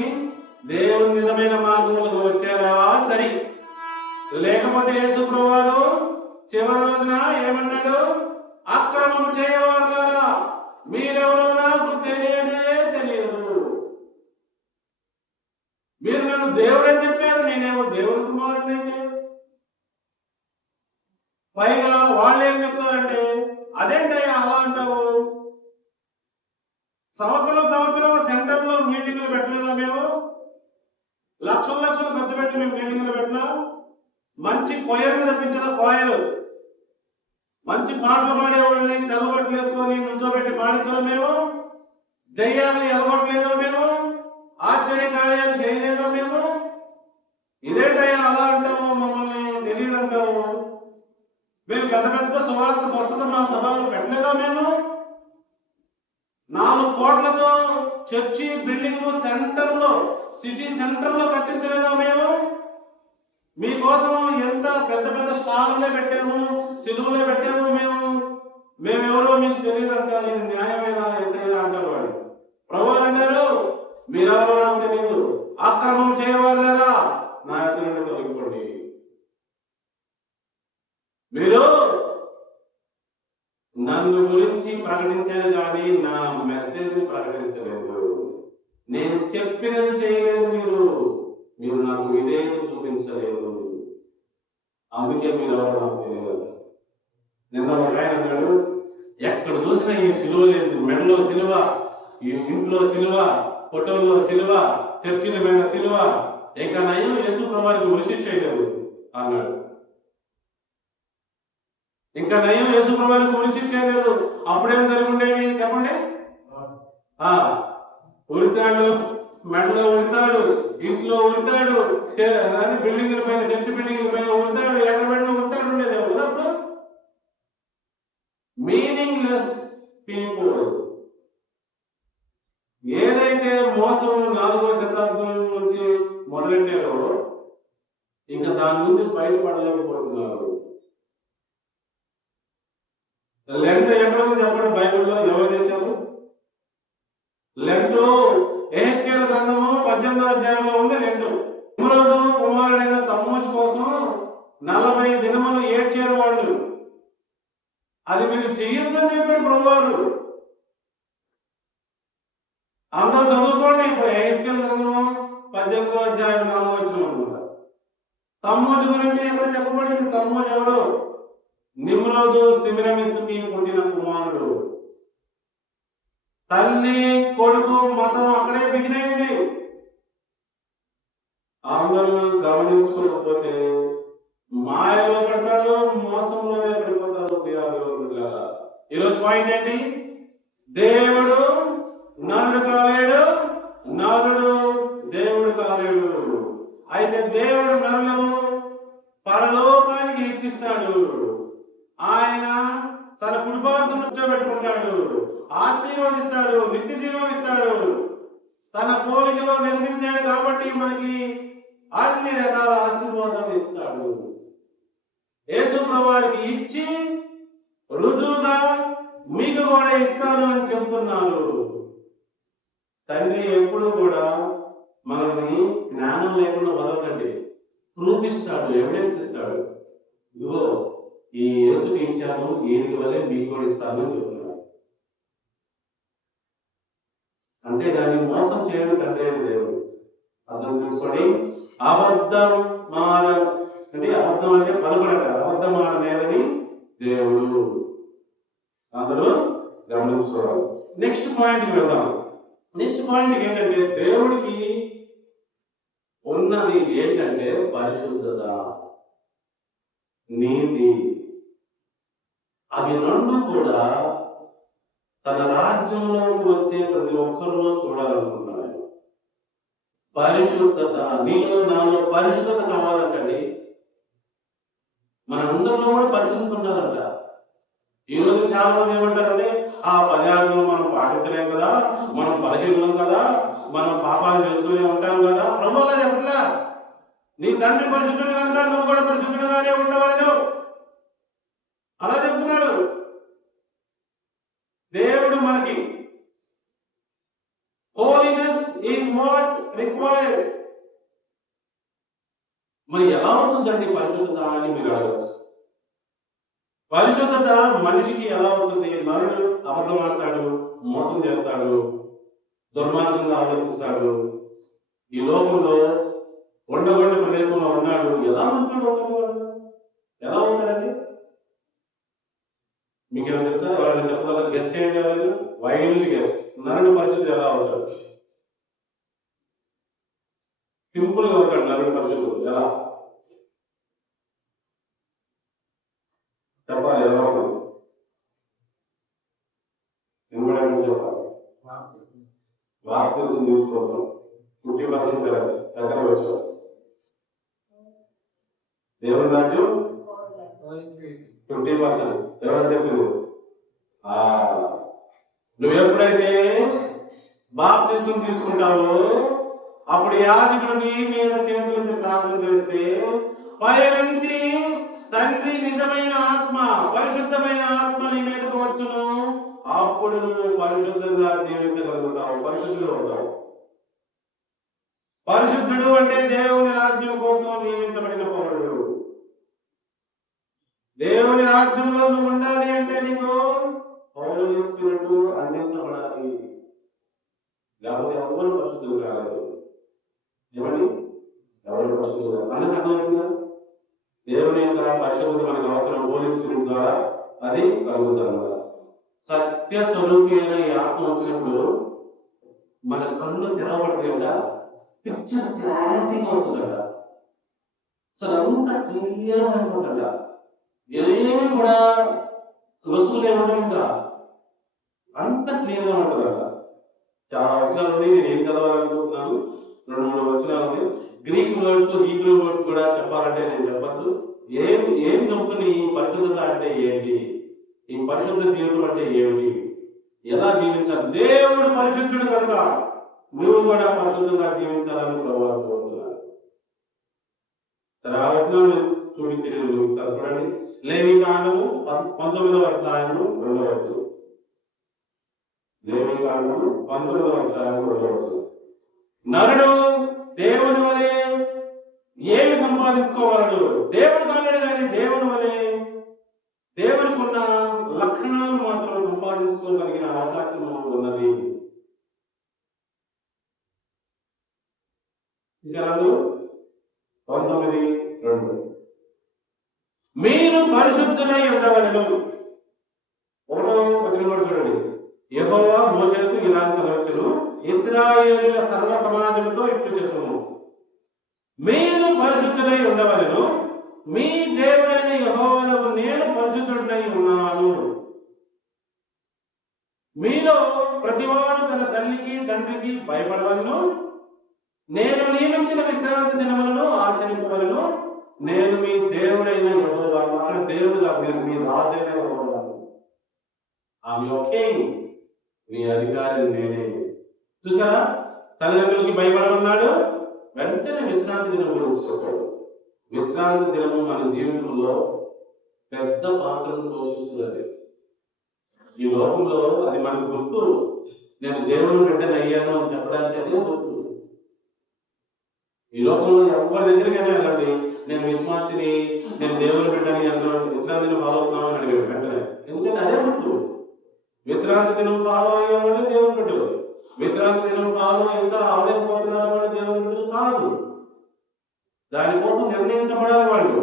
దేవుని నిజమైన మార్గములకు వచ్చారా సరి, లేకపోతే యేసు ప్రభువు చివరి రోజున ఏమన్నాడు? అక్రమం చేయవారులారా, మీరెవరో నాకు తెలియదే తెలియదు. మీరు నన్ను దేవుడని చెప్పారు, నేనేమో దేవుడి కుమారుడిని. పైగా వాళ్ళు ఏం చెప్తారంటే, అదేంటయ్యా అలా అంటావు? సంవత్సరం సెంటర్ లో మీటింగ్లు పెట్టలేదా? మేము లక్షలు ఖర్చు పెట్టి మేము మీటింగ్లు పెట్టినా, మంచి కొయ్యలు తెప్పించిన కోయలు, మంచి పాటలు పాడేవాళ్ళని తెల్లబట్టలు వేసుకొని నుంచోబెట్టి పాడించాలి. మేము దెయ్యాన్ని ఎలగొట్టలేదా? మేము ఆశ్చర్య కార్యాలు చేయలేదా? మేము ఇదేంటయ్యా అలా అంటాము? మమ్మల్ని తెలియదు అంటాము. మేము పెద్ద పెద్ద సువార్త స్వస్థత మా సభలు పెట్టలేదా? మేము 4 కోట్లతో చర్చి బిల్డింగ్ సెంటర్ లో, సిటీ సెంటర్ లో కట్టించలేదా? మేము మీకోసం ఎంత పెద్ద పెద్ద స్టార్లే పెట్టాము, సిలువలే పెట్టాము. మేమెవరో మీకు తెలియదు అంటారు. ఇది న్యాయమైన ఏసయ్య అంటారు. వాడు ప్రభువు అంటారు, మీరెవరో నాకు తెలియదు, అక్రమం చేయవాళ్ళరా నా ఎదురు నుండి తొలగిపోండి. మీరు నన్ను గురించి ప్రకటించారు కానీ నా మెసేజ్ ప్రకటించలేదు. నేను చెప్పినది చేయలేదు. మీరు నాకు విధేయత చూపించలేదు. అందుకే మీరు ఎవరో నాకు తెలియదు. నిన్న ఒక ఆయన అన్నాడు, ఎక్కడ చూసినా ఈ సిలువ లేదు, మెడలో సిలువ, ఈ ఇంట్లో సిలువ, ఫోటోల్లో సిలువ, చర్చిల మీద సిలువ, ఇంకా నయం యేసు ప్రభువుకి ఉరిశిక్ష చేయలేదు అన్నాడు. ఇంకా నయం యేసు ప్రభువుకి ఉరిశిక్ష చేయలేదు. అప్పుడేం జరుగుండేవి చెప్పండి? ఉరితాడు, మెడలో ఉరితాడు, ఇంట్లో ఉరితాడు, బిల్డింగ్ల పైన, చర్చి బిల్డింగ్ల పైన ఉరితాడు, ఎక్కడ పెట్టిన ఉరితాడు ఉండేది కదా. అప్పుడు మీనింగ్లెస్ పీపుల్. ఏదైతే మోసం 4వ శతాబ్దం నుంచి మొదలెట్టారో ఇంకా దాని నుంచి బయటపడలేకపోతున్నారు. లెంట్ ఎక్కడ ఉంది చెప్పండి బైబిల్లో? ఎవరు చేశారు లెంట్? యెహెజ్కేలు గ్రంథము 18వ అధ్యాయంలో ఉంది లెంట్. నిమ్రోదు కుమారుడైన తమ్మూజు కోసం 40 దినములు ఏడ్చారు వాళ్ళు. అది మీరు చెయ్యొద్దని చెప్పాడు ప్రభువారు. అందరూ చదువుకోండి. యెహెజ్కేలు గ్రంథము 18వ అధ్యాయం 4వ వచనం. తమ్మూజు గురించి ఎక్కడ చెప్పబడింది? తమ్మూజు ఎవరు? నిమ్రోదు సెమిరమిస్సుకి పుట్టిన కుమారుడు. తల్లి కొడుకు మతం అక్కడే బిగినైంది. అందరూ గమనించుకోకపోతే మాయలో పడతారు, మోసంలోనే పడిపోతారు. ఈరోజు పాయింట్ ఏంటి? దేవుడు నరుడు కాలేడు, నరుడు దేవుడు కాలేడు. అయితే దేవుడు నరులను పరలోకానికి హెచ్చిస్తాడు. ఆయన తన కుటుంబాలను కూర్చోబెట్టుకుంటాడు, ఆశీర్వదిస్తాడు, నిత్య జీవం ఇస్తాడు. తన పోలికలో నిర్మించాడు కాబట్టి మనకి అన్ని రకాల ఆశీర్వాదాలు ఇస్తాడు. యేసు ప్రభువుకి ఇచ్చి రుజువుగా మీకు కూడా ఇస్తాను అని చెప్తున్నాడు. తండ్రి ఎప్పుడు కూడా మనల్ని జ్ఞానం లేకుండా వదలకండి, ప్రూఫ్ ఇస్తాడు, ఎవిడెన్స్ ఇస్తాడు. ఇదిగో ఈ యేసుకి ఇచ్చాను, ఈయనకి వల్లే మీకు కూడా ఇస్తాను అని చెప్తున్నాడు. అంతేగాని మోసం చేయడం తండ్రి దేవుడు. అర్థం చేసుకోండి. అబద్ధం అంటే అబద్ధం అంటే పలకడట, అబద్ధం ఆడనేదని దేవుడు. అందరూ గమనించుకోవాలి. నెక్స్ట్ పాయింట్కి వెళ్దాం. నెక్స్ట్ పాయింట్ ఏంటంటే, దేవుడికి ఉన్న ఉన్నది ఏంటంటే పరిశుద్ధత, నీతి. అవి రెండు కూడా తన రాజ్యంలోకి వచ్చే ప్రతి ఒక్కరిలో చూడాలనుకుంటున్నాను. పరిశుద్ధత, నీలో నాలో పరిశుద్ధత కావాలంటండి. మన అందరిలో కూడా పరిశుద్ధత ఉండాలంట. ఈ రోజు చాలా మంది ఏమంటారంటే, ఆ 10 ఆజ్ఞలు మనం పాటించలేం కదా, మనం బలహీనం కదా, మనం పాపాలు చేస్తూనే ఉంటాం కదా. ప్రభు అలా చెప్పట్లా. నీ తండ్రి పరిశుద్ధుడు కనుక నువ్వు కూడా పరిశుద్ధుడుగానే ఉండవలను అలా చెప్తున్నాడు దేవుడు. మనకి హోలీనెస్ ఈజ్ వాట్ రిక్వైర్డ్. మరి ఎలా అవుతుందండి పరిశుద్ధత అని మీరు అడగచ్చు. పరిశుద్ధత మనిషికి ఎలా అవుతుంది? నరుడు అబద్ధం ఆడతాడు, మోసం చేస్తాడు, దుర్మార్గంగా ఆలోచిస్తాడు, ఈ లోకంలో ఉండగొండ ప్రదేశంలో ఉన్నాడు. ఎలా ఉంటాడు? ఎలా ఉంటాడండి? మీకు ఏమైనా తెలుసా? ఎవరైనా చెప్పగలరు? గెస్ చేయండి. ఎవరైనా వైల్డ్ గెస్. నరుడు పరిశుద్ధుడు ఎలా ఉంటాడు? సింపుల్ గా ఉంటాడు నరుడు పరిశుద్ధుడు. ఎలా చెప్పాలి? ఎలా ఉంటాడు? ఎందుకంటే చెప్పాలి. బాప్తిసం తీసుకోవడం 50% ఎక్కడ వచ్చాం? దేవుని రాజ్యం 50%. ఎవరు చెప్పింది? నువ్వు ఎప్పుడైతే బాప్తిసం తీసుకుంటావో అప్పుడు యాజకుడు నీ మీద చేతులకి ప్రార్థన చేస్తే పై నుంచి తండ్రి నిజమైన ఆత్మ, పరిశుద్ధమైన ఆత్మ నీ మీదకు వచ్చును. అప్పుడు నువ్వు పరిశుద్ధంగా జీవించగలుగుతావు, పరిశుద్ధుడు అవుతావు. పరిశుద్ధుడు అంటే దేవుని రాజ్యం కోసం నియమించబడిన పౌరుడు. దేవుని రాజ్యంలో నువ్వు ఉండాలి అంటే నీకు పౌరుని స్పిరిట్ అందించబడాలి. లేకపోతే ఎవరు పరిశుద్ధులు కాదు. ఏమండి? ఎవరు పరిశుద్ధులు కాదు. అందుకు అర్థమవుతుందా? దేవుని యొక్క పరిశుద్ధత మనకు అవసరం. హోలీ స్పిరిట్ ద్వారా అది కలుగుతారు. సత్య స్వరూపమైన ఈ ఆత్మ వచ్చినప్పుడు మన కళ్ళు తెరవబడకుండా పిక్చర్ క్లారిటీగా వస్తుందట. అసలు అంత క్లియర్గా అనుకుంటుంట. ఏమి కూడా లొసులు ఏముంటాయి, ఇంకా అంత క్లియర్గా ఉంటుందట. చాలా వచనాలు ఉన్నాయి. నేను ఏం చదవాలనుకుంటున్నాను? 2-3 వచనాలు ఉన్నాయి. గ్రీక్ వర్డ్స్, హీబ్రూ వర్డ్స్ కూడా చెప్పాలంటే నేను చెప్పచ్చు. ఏం చెబుతుంది ఈ పరిశుద్ధత అంటే ఏంటి, ఈ పరిశుద్ధ జీవితం అంటే ఏమిటి, ఎలా జీవించాలి? దేవుడు పరిశుద్ధుడు కనుక నువ్వు కూడా పరిశుద్ధంగా జీవించాలని ప్రభువు కోరుతున్నాడు. వచనాలు చూపించి నేను ముగిస్తాను. చూడండి, లేవికాండము 19వ అధ్యాయము 2వ వచనం. లేవికాండము 19వ అధ్యాయము 2వ వచనం. నరుడు దేవుని వలె ఏమి సంపాదించుకోగలడు? దేవుడు కాలేడు కానీ దేవుని వలె దేవునికి ఉన్న లక్షణాలు మాత్రం సంపాదించుకోగలిగిన అవకాశం ఉన్నది. 19:2 మీరు పరిశుద్ధులై ఉండవలెను. 1వ వచనం కూడా చూడండి. యెహోవా మోషేకు ఇలాంటి సెలవిచ్చెను, ఇశ్రాయేలీయుల సర్వ సమాజంతో ఇట్లు చెప్పుము, మీరు పరిశుద్ధులై ఉండవలెను, మీ దేవుడైన యెహోవాకు నేను పరిశుద్ధుడై ఉన్నాను. మీలో ప్రతివాడు తన తల్లికి తండ్రికి భయపడవలను, నేను నియమించిన విశ్రాంతి దినములను ఆచరించవలను, నేను మీ దేవుడైన యెహోవా. మాత్రం దేవుడు కాదు, మీ రాజైన యెహోవా. ఆమె ఓకే, మీ అధికారి నేనే. చూసారా? తల్లిదండ్రులకి భయపడమన్నాడు, వెంటనే విశ్రాంతి దినం గురించి చెప్పాడు. విశ్రాంతి దినము మన జీవితంలో పెద్ద పాత్రను పోషిస్తున్నది. ఈ లోకంలో అది మనకు గుర్తు. నేను దేవుని బిడ్డను అయ్యాను అని చెప్పడానికి అదే గుర్తు. ఈ లోకంలో ఎవరి దగ్గరికైనా వెళ్ళండి, నేను విశ్వాసిని, నేను దేవుని బిడ్డని అంటున్నాను, విశ్రాంతిని ఫాలో అవుతున్నాను అని అడిగాడు వెంటనే. ఎందుకంటే అదే గుర్తు. విశ్రాంతి దినం ఫాలో అయ్యేవాడే దేవుని బిడ్డలు. విశ్రాంతి దినం ఫాలో ఇంకా అవలేకపోతున్నారు వాళ్ళు దేవుని బిడ్డలు కాదు. దానికోసం నిర్ణయించబడాలి వాళ్ళు.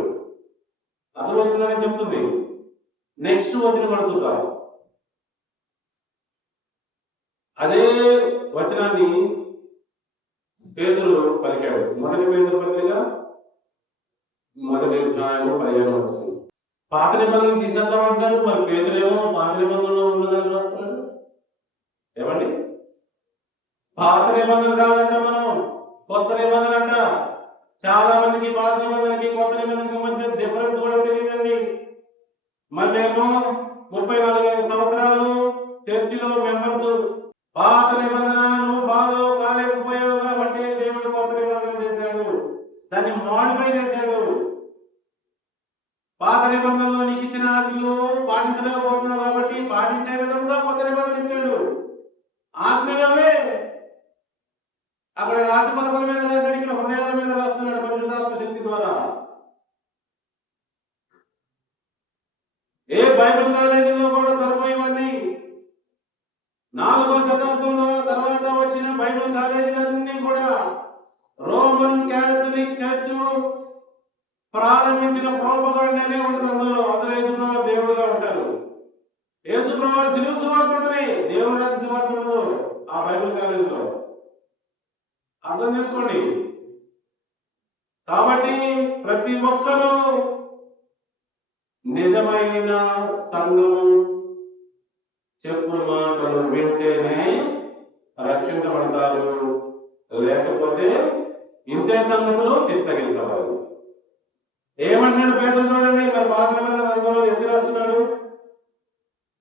అర్థమవుతుందని చెప్తుంది. నెక్స్ట్ వచ్చిన పడుతుంటారు. అదే వచనాన్ని పేతురు పలికాడు. మొదటి పేతురు పత్రిక 1:15 పాత నిబంధనలు తీసేద్దామంటారు, మరి పేతురేమో పాత నిబంధనలో ఉన్నదని రాస్తున్నాడు. ఏమండి, పాత నిబంధన కాదంట, మనం కొత్త నిబంధన అంట. చాలా మందికి పాత నిబంధనకి కొత్త నిబంధనకి మధ్య డిఫరెన్స్ కూడా తెలియదండి. మళ్ళేమో 34 సంవత్సరాలు చర్చిలో మెంబర్స్ పాత నిబంధన నువ్వు ఫాలో కాలేకపోయావు కాబట్టి దేవుడు కొత్త నిబంధన చేశాడు, దాన్ని మాడిఫై చేశాడు. పాత నిబంధనలో నీకు ఇచ్చిన ఆజ్ఞలు పాటించలేకపోతున్నావు కాబట్టి పాటించే విధంగా కొత్త నిబంధన ఇచ్చాడు. ఆజ్ఞలవే అక్కడ రాతి పలకల మీద రాశాడు, ఇక్కడ హృదయాల మీద రాస్తున్నాడు పరిశుద్ధాత్మ శక్తి ద్వారా. ఏ బైబిల్ కాలేజీలో కూడా దొరకవు ఇవన్నీ. 4వ శతాబ్దంలో తర్వాత వచ్చిన బైబిల్ కాలేజీలన్నీ కూడా రోమన్ క్యాథలిక్ చర్చ్ ప్రారంభించిన ప్రోపగాండానే ఉంటుంది. అందులో యేసుప్రభు దేవుడుగా ఉంటారు. యేసుప్రభు సిలువ సువార్త ఉంటుంది, దేవుడు రాసిన సువార్త ఉండదు ఆ బైబిల్ కాలేజీలో. అర్థం చేసుకోండి. కాబట్టి ప్రతి ఒక్కరూ నిజమైన సంఘము చెప్పు మాటలు వింటేనే రక్షించబడతారు, లేకపోతే ఇంతే సంగతులు చిత్తగించబడదు. ఏమంటున్నాడు పేతురు చూడండి, మరి పాత నిబంధన గ్రంథంలో ఎత్తి రాస్తున్నాడు.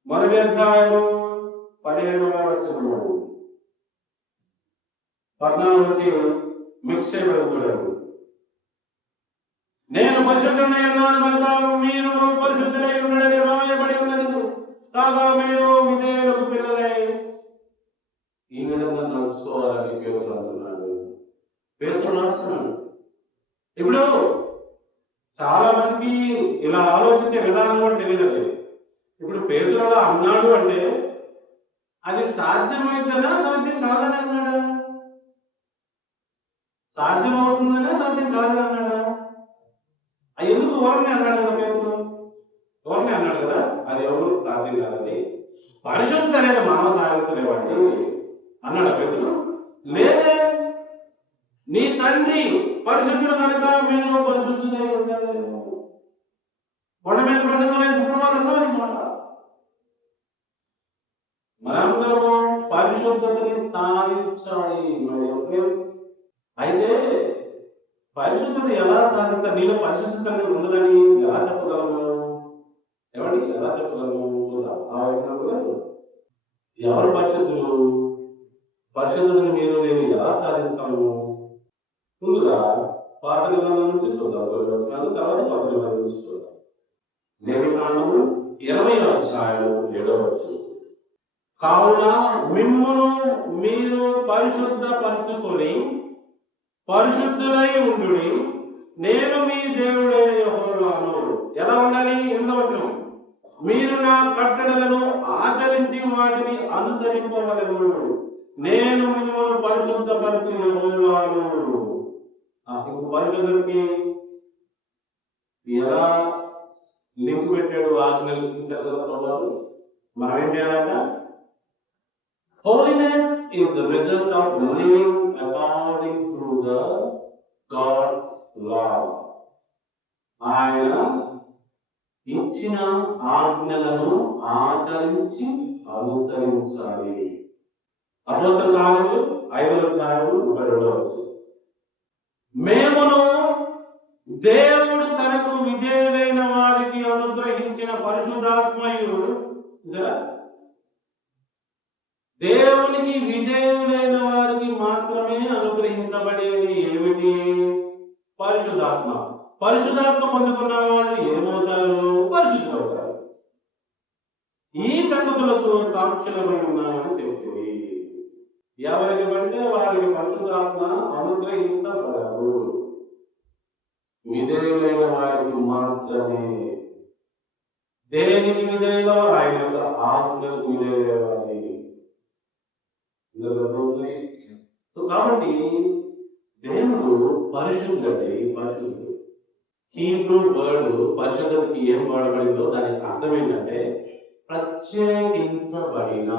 1:17 14 నుంచి మిక్స్ చేయబడి చూడండి. నేను పరిశుద్ధుడై ఉన్నాను కనుక మీరు పరిశుద్ధులై ఉండడని రాయబడి ఉన్నది, కాగా మీరు విధేయులకు పిల్లలై ఈ విధంగా నడుచుకోవాలని పేతురు అంటున్నాడు. పేతురు రాస్తున్నాడు. ఇప్పుడు చాలా మందికి ఇలా ఆలోచించే విధానం కూడా తెలియదు. ఇప్పుడు పేతురు అలా అన్నాడు అంటే అది సాధ్యమైందనా సాధ్యం కాదని అన్నాడా? సాధ్యం అవుతుందనే సాధ్యం కాదని అన్నాడా? ఎందుకు ఓర్ని అన్నాడు కదా పేతురు? ఓర్ని అన్నాడు కదా, అది ఎవరు సాధ్యం కాదని. పరిశుద్ధత అనేది మానవ సాధించలేవాడి అన్నాడు పేతురు. లేదే, నీ తండ్రి పరిశుద్ధుడు కనుక మీరు పరిశుద్ధులై ఉండాలి. కొండ మీద ప్రసంగం యేసుప్రభువారు అన్నారు అన్నమాట. మనందరము పరిశుద్ధతని సాధించాలి. అయితే పరిశుద్ధత ఎలా సాధిస్తారు? నేను పరిశుద్ధత ఉండదని ఎలా చెప్పగలను? ఏమండి, ఎలా చెప్పగలను? ఎవరు పరిశుద్ధులు? పరిశుద్ధతని మీరు నేను ఎలా సాధిస్తాను? ముందుగా పాత నిబంధన నుంచి చూద్దాం, తర్వాత కొత్త నిబంధన నుంచి చూద్దాం. లేవికాండము 20:7 కావున మిమ్మును మీరు పరిశుద్ధపరచుకొని పరిశుద్ధులై ఉండుడి, నేను మీ దేవుడైన యెహోవాను. ఎలా ఉండాలి? 8వ మీరు నా కట్టడలను ఆచరించి వాటిని అనుసరింపవలెను, నేను మిమ్మల్ని పరిశుద్ధపరిచిన యెహోవాను. పరిశుద్ధుడికి ఎలా లింక్ పెట్టాడు? ఆజ్ఞలు చదవడం మనం ఏం చేయాలంట? Holiness is the result of living according to the God's law. ఆయన ఇచ్చిన ఆజ్ఞలను ఆచరించి అనుసరించాలి. అపోస్తలుల కార్యములు 5:32. మేమును దేవుడు తనకు విధేయులైన వారికి అనుగ్రహించిన పరిశుద్ధాత్మయు, దేవునికి విధేయులైన వారికి మాత్రమే అనుగ్రహించబడేది ఏమిటి? పరిశుద్ధాత్మ. పరిశుద్ధాత్మ పొందుకున్న వాళ్ళు ఏమవుతారు? పరిశుద్ధులవుతారు. ఈ సంగతులకు సాక్షులమై ఉన్నామని చెప్తుంది. ఎవరికి పడితే వారికి పరిశుద్ధాత్మ అనుగ్రహించబడదు, విధేయులైన వారికి మాత్రమే. దేనికి విధేయులో? ఆయన యొక్క ఆజ్ఞలకు విధేయవాలి. కాబట్టి దేవుడు పరిశుద్ధుడండి, పరిశుద్ధుడు. హీబ్రూ వర్డ్ పరిశుద్ధతకి ఏం వాడబడిందో దానికి అర్థం ఏంటంటే ప్రత్యేకించబడిన.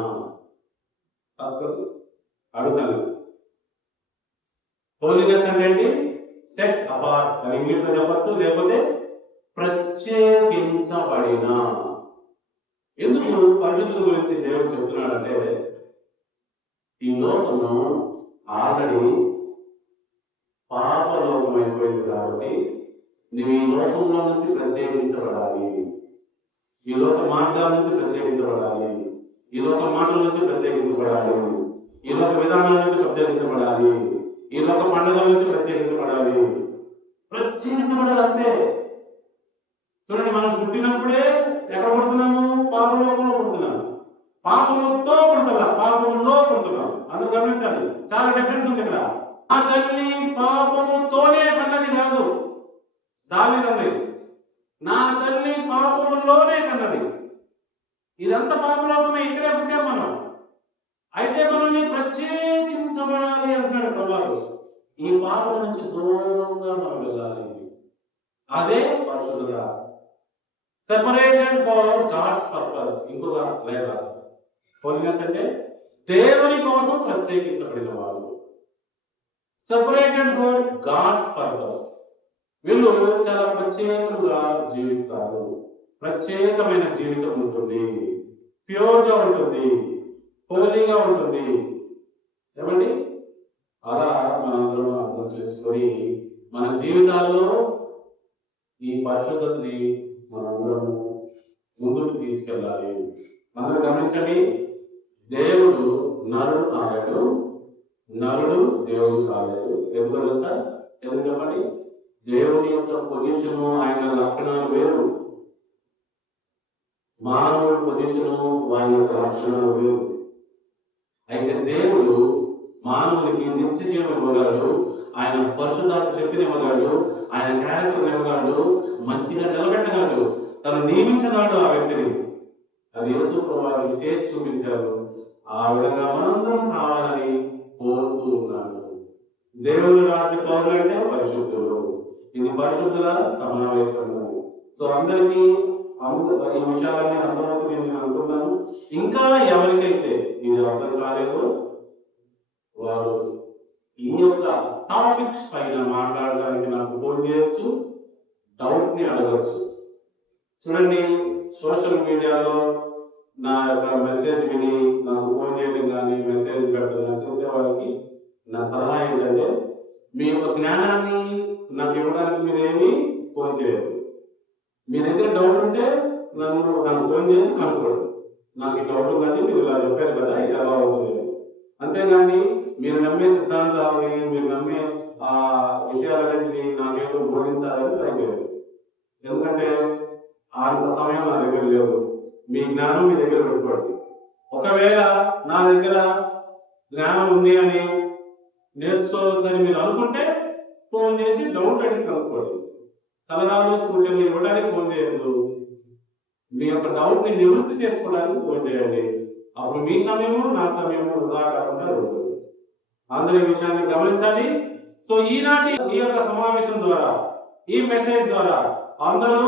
అడుగుతాను, హోలీనెస్ అంటే ఏంటి? సెట్ అపార్ట్ అని ఇంగ్లీష్ లో చెప్పచ్చు, లేకపోతే ప్రత్యేకించబడిన. ఎందుకు పరిశుద్ధుల గురించి దేవుడు చెప్తున్నాడంటే, ఈ లోకము ఆల్రెడీ పాపలోకం అయిపోయింది కాబట్టి నువ్వు ఈ లోకంలో నుంచి ప్రత్యేకించబడాలి, ఈ లోక మార్గాల నుంచి ప్రత్యేకించబడాలి, ఈ లోక మాటల నుంచి ప్రత్యేకించబడాలి, ఈ లోక విధానాల నుంచి ప్రత్యేకించబడాలి, ఈ లోక పండుగల నుంచి ప్రత్యేకించబడాలి. ప్రత్యేకించబడాలంటే చూడండి, మనం పుట్టినప్పుడే ఎక్కడ పుడుతున్నాము? పాపలోకంలో పుడుతున్నాము. పాపముతో పుడుతున్నా, పాపములో పుడుతున్నాం. అందరూ గమనించాలి, చాలా డిఫరెన్స్ ఉంది ఇక్కడ. ఆ తల్లి పాపముతోనే కన్నది కాదు, దావీదు నా తల్లి పాపములోనే కన్నది. ఇదంతా పాపలోకమే, ఇక్కడే పుట్టాం మనం. అయితే మనల్ని ప్రత్యేకించబడాలి అంటున్నాడు ప్రభువు. ఈ పాపం నుంచి దూరంగా మనం వెళ్ళాలి, అదే పరిశుద్ధత. Separated for God's purpose. ఇంకొక లైన్ రాస్తారు, హోలీనెస్ అంటే దేవుని కోసం ప్రత్యేకించబడిన వాళ్ళు. Separated for God's purpose. వీళ్ళు చాలా ప్రత్యేకంగా జీవిస్తారు, ప్రత్యేకమైన జీవితం ఉంటుంది, ప్యూర్గా ఉంటుంది, హోలీగా ఉంటుంది. ఏమండి? అలా మనందరం అర్థం చేసుకొని మన జీవితాల్లో ఈ పరిశుద్ధతని మనందరం ముందుకు తీసుకెళ్ళాలి. అందరూ గమనించండి, దేవుడు నరుడు కాలేడు, నరుడు దేవుడు కాలేడు. ఎందుకు తెలుసా? ఎందుకు చెప్పండి? దేవుని యొక్క పొజిషను, ఆయన లక్షణాలు వేరు, మానవుడి పొజిషను, వారి యొక్క లక్షణాలు వేరు. అయితే దేవుడు మానవునికి నిత్య జీవం ఇవ్వగలడు, ఆయన పరిశుద్ధాత్మ శక్తిని ఇవ్వగలడు, ఆయన క్యారెక్టర్ ఇవ్వగలడు, మంచిగా నిలబెట్టగలడు, తను నియమించగలడు ఆ వ్యక్తిని. అది యేసు ప్రభువు చేసి చూపించారు. ఆ విధంగా మనందరం కావాలని కోరుతూ ఉన్నాడు. దేవుని రాజ్య పౌరులు అంటే పరిశుద్ధులు. ఇది పరిశుద్ధుల సమావేశము. సో అందరికీ ఈ విషయాలన్నీ అర్థమవుతుంది నేను అనుకున్నాను. ఇంకా ఎవరికైతే ఇది అర్థం కాలేదో వారు ఈ యొక్క టాపిక్స్ పైన మాట్లాడడానికి నాకు ఫోన్ చేయొచ్చు, డౌట్ ని అడగచ్చు. చూడండి, సోషల్ మీడియాలో నా యొక్క మెసేజ్ విని నాకు ఫోన్ చేయడం కానీ మెసేజ్ పెట్టడం చూసే వాళ్ళకి నా సలహా ఏంటంటే, మీ యొక్క జ్ఞానాన్ని నాకు ఇవ్వడానికి మీరేమి ఫోన్ చేయరు. మీ దగ్గర డౌట్ ఉంటే నాకు ఫోన్ చేసి కనుక్కోండి. నాకు ఈ డౌట్ ఉందండి, మీరు ఇలా చెప్పారు కదా, ఇది ఎలా అవుతుంది. అంతేగాని మీరు నమ్మే సిద్ధాంతాలని, మీరు నమ్మే ఆ విషయాలన్నింటినీ నాకేదో బోధించాలని ట్రై చేయదు. ఎందుకంటే అంత సమయం నా దగ్గర లేదు. మీ జ్ఞానం మీ దగ్గర పెట్టుకోండి. ఒకవేళ నా దగ్గర జ్ఞానం ఉంది అని నేర్చుకోవద్దని మీరు అనుకుంటే ఫోన్ చేసి డౌట్ అడిగి కనుక్కోండి. సలహాలు సూచనలు ఇవ్వడానికి ఫోన్ చేయొద్దు, మీ యొక్క డౌట్ ని నివృత్తి చేసుకోవడానికి ఫోన్ చేయండి. అప్పుడు మీ సమయము నా సమయము వృధా కాకుండా ఉంటుంది. అందరి విషయాన్ని గమనించాలి. సో ఈనాటి ఈ యొక్క సమావేశం ద్వారా, ఈ మెసేజ్ ద్వారా అందరూ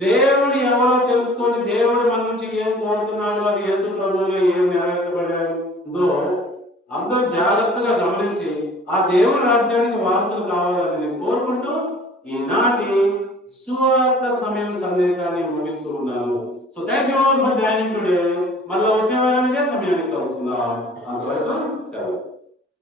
దేవుడు ఎవరో తెలుసుకొని, దేవుడు మన నుంచి ఏం కోరుతున్నాడు, అది యేసు ప్రభువులో ఏం నెరవేర్చబడిందో అందరూ జాగ్రత్తగా గమనించి ఆ దేవుడి రాజ్యానికి వారసులు కావాలని నేను కోరుకుంటూ ఈనాటి సువార్త సమయం సందేశాన్ని ముగిస్తూ ఉన్నాను. So thank you all for joining today. మళ్ళీ వచ్చే వారం ఇదే సమయానికి కలుసుకుందాం. అంతవరకు సెలవు.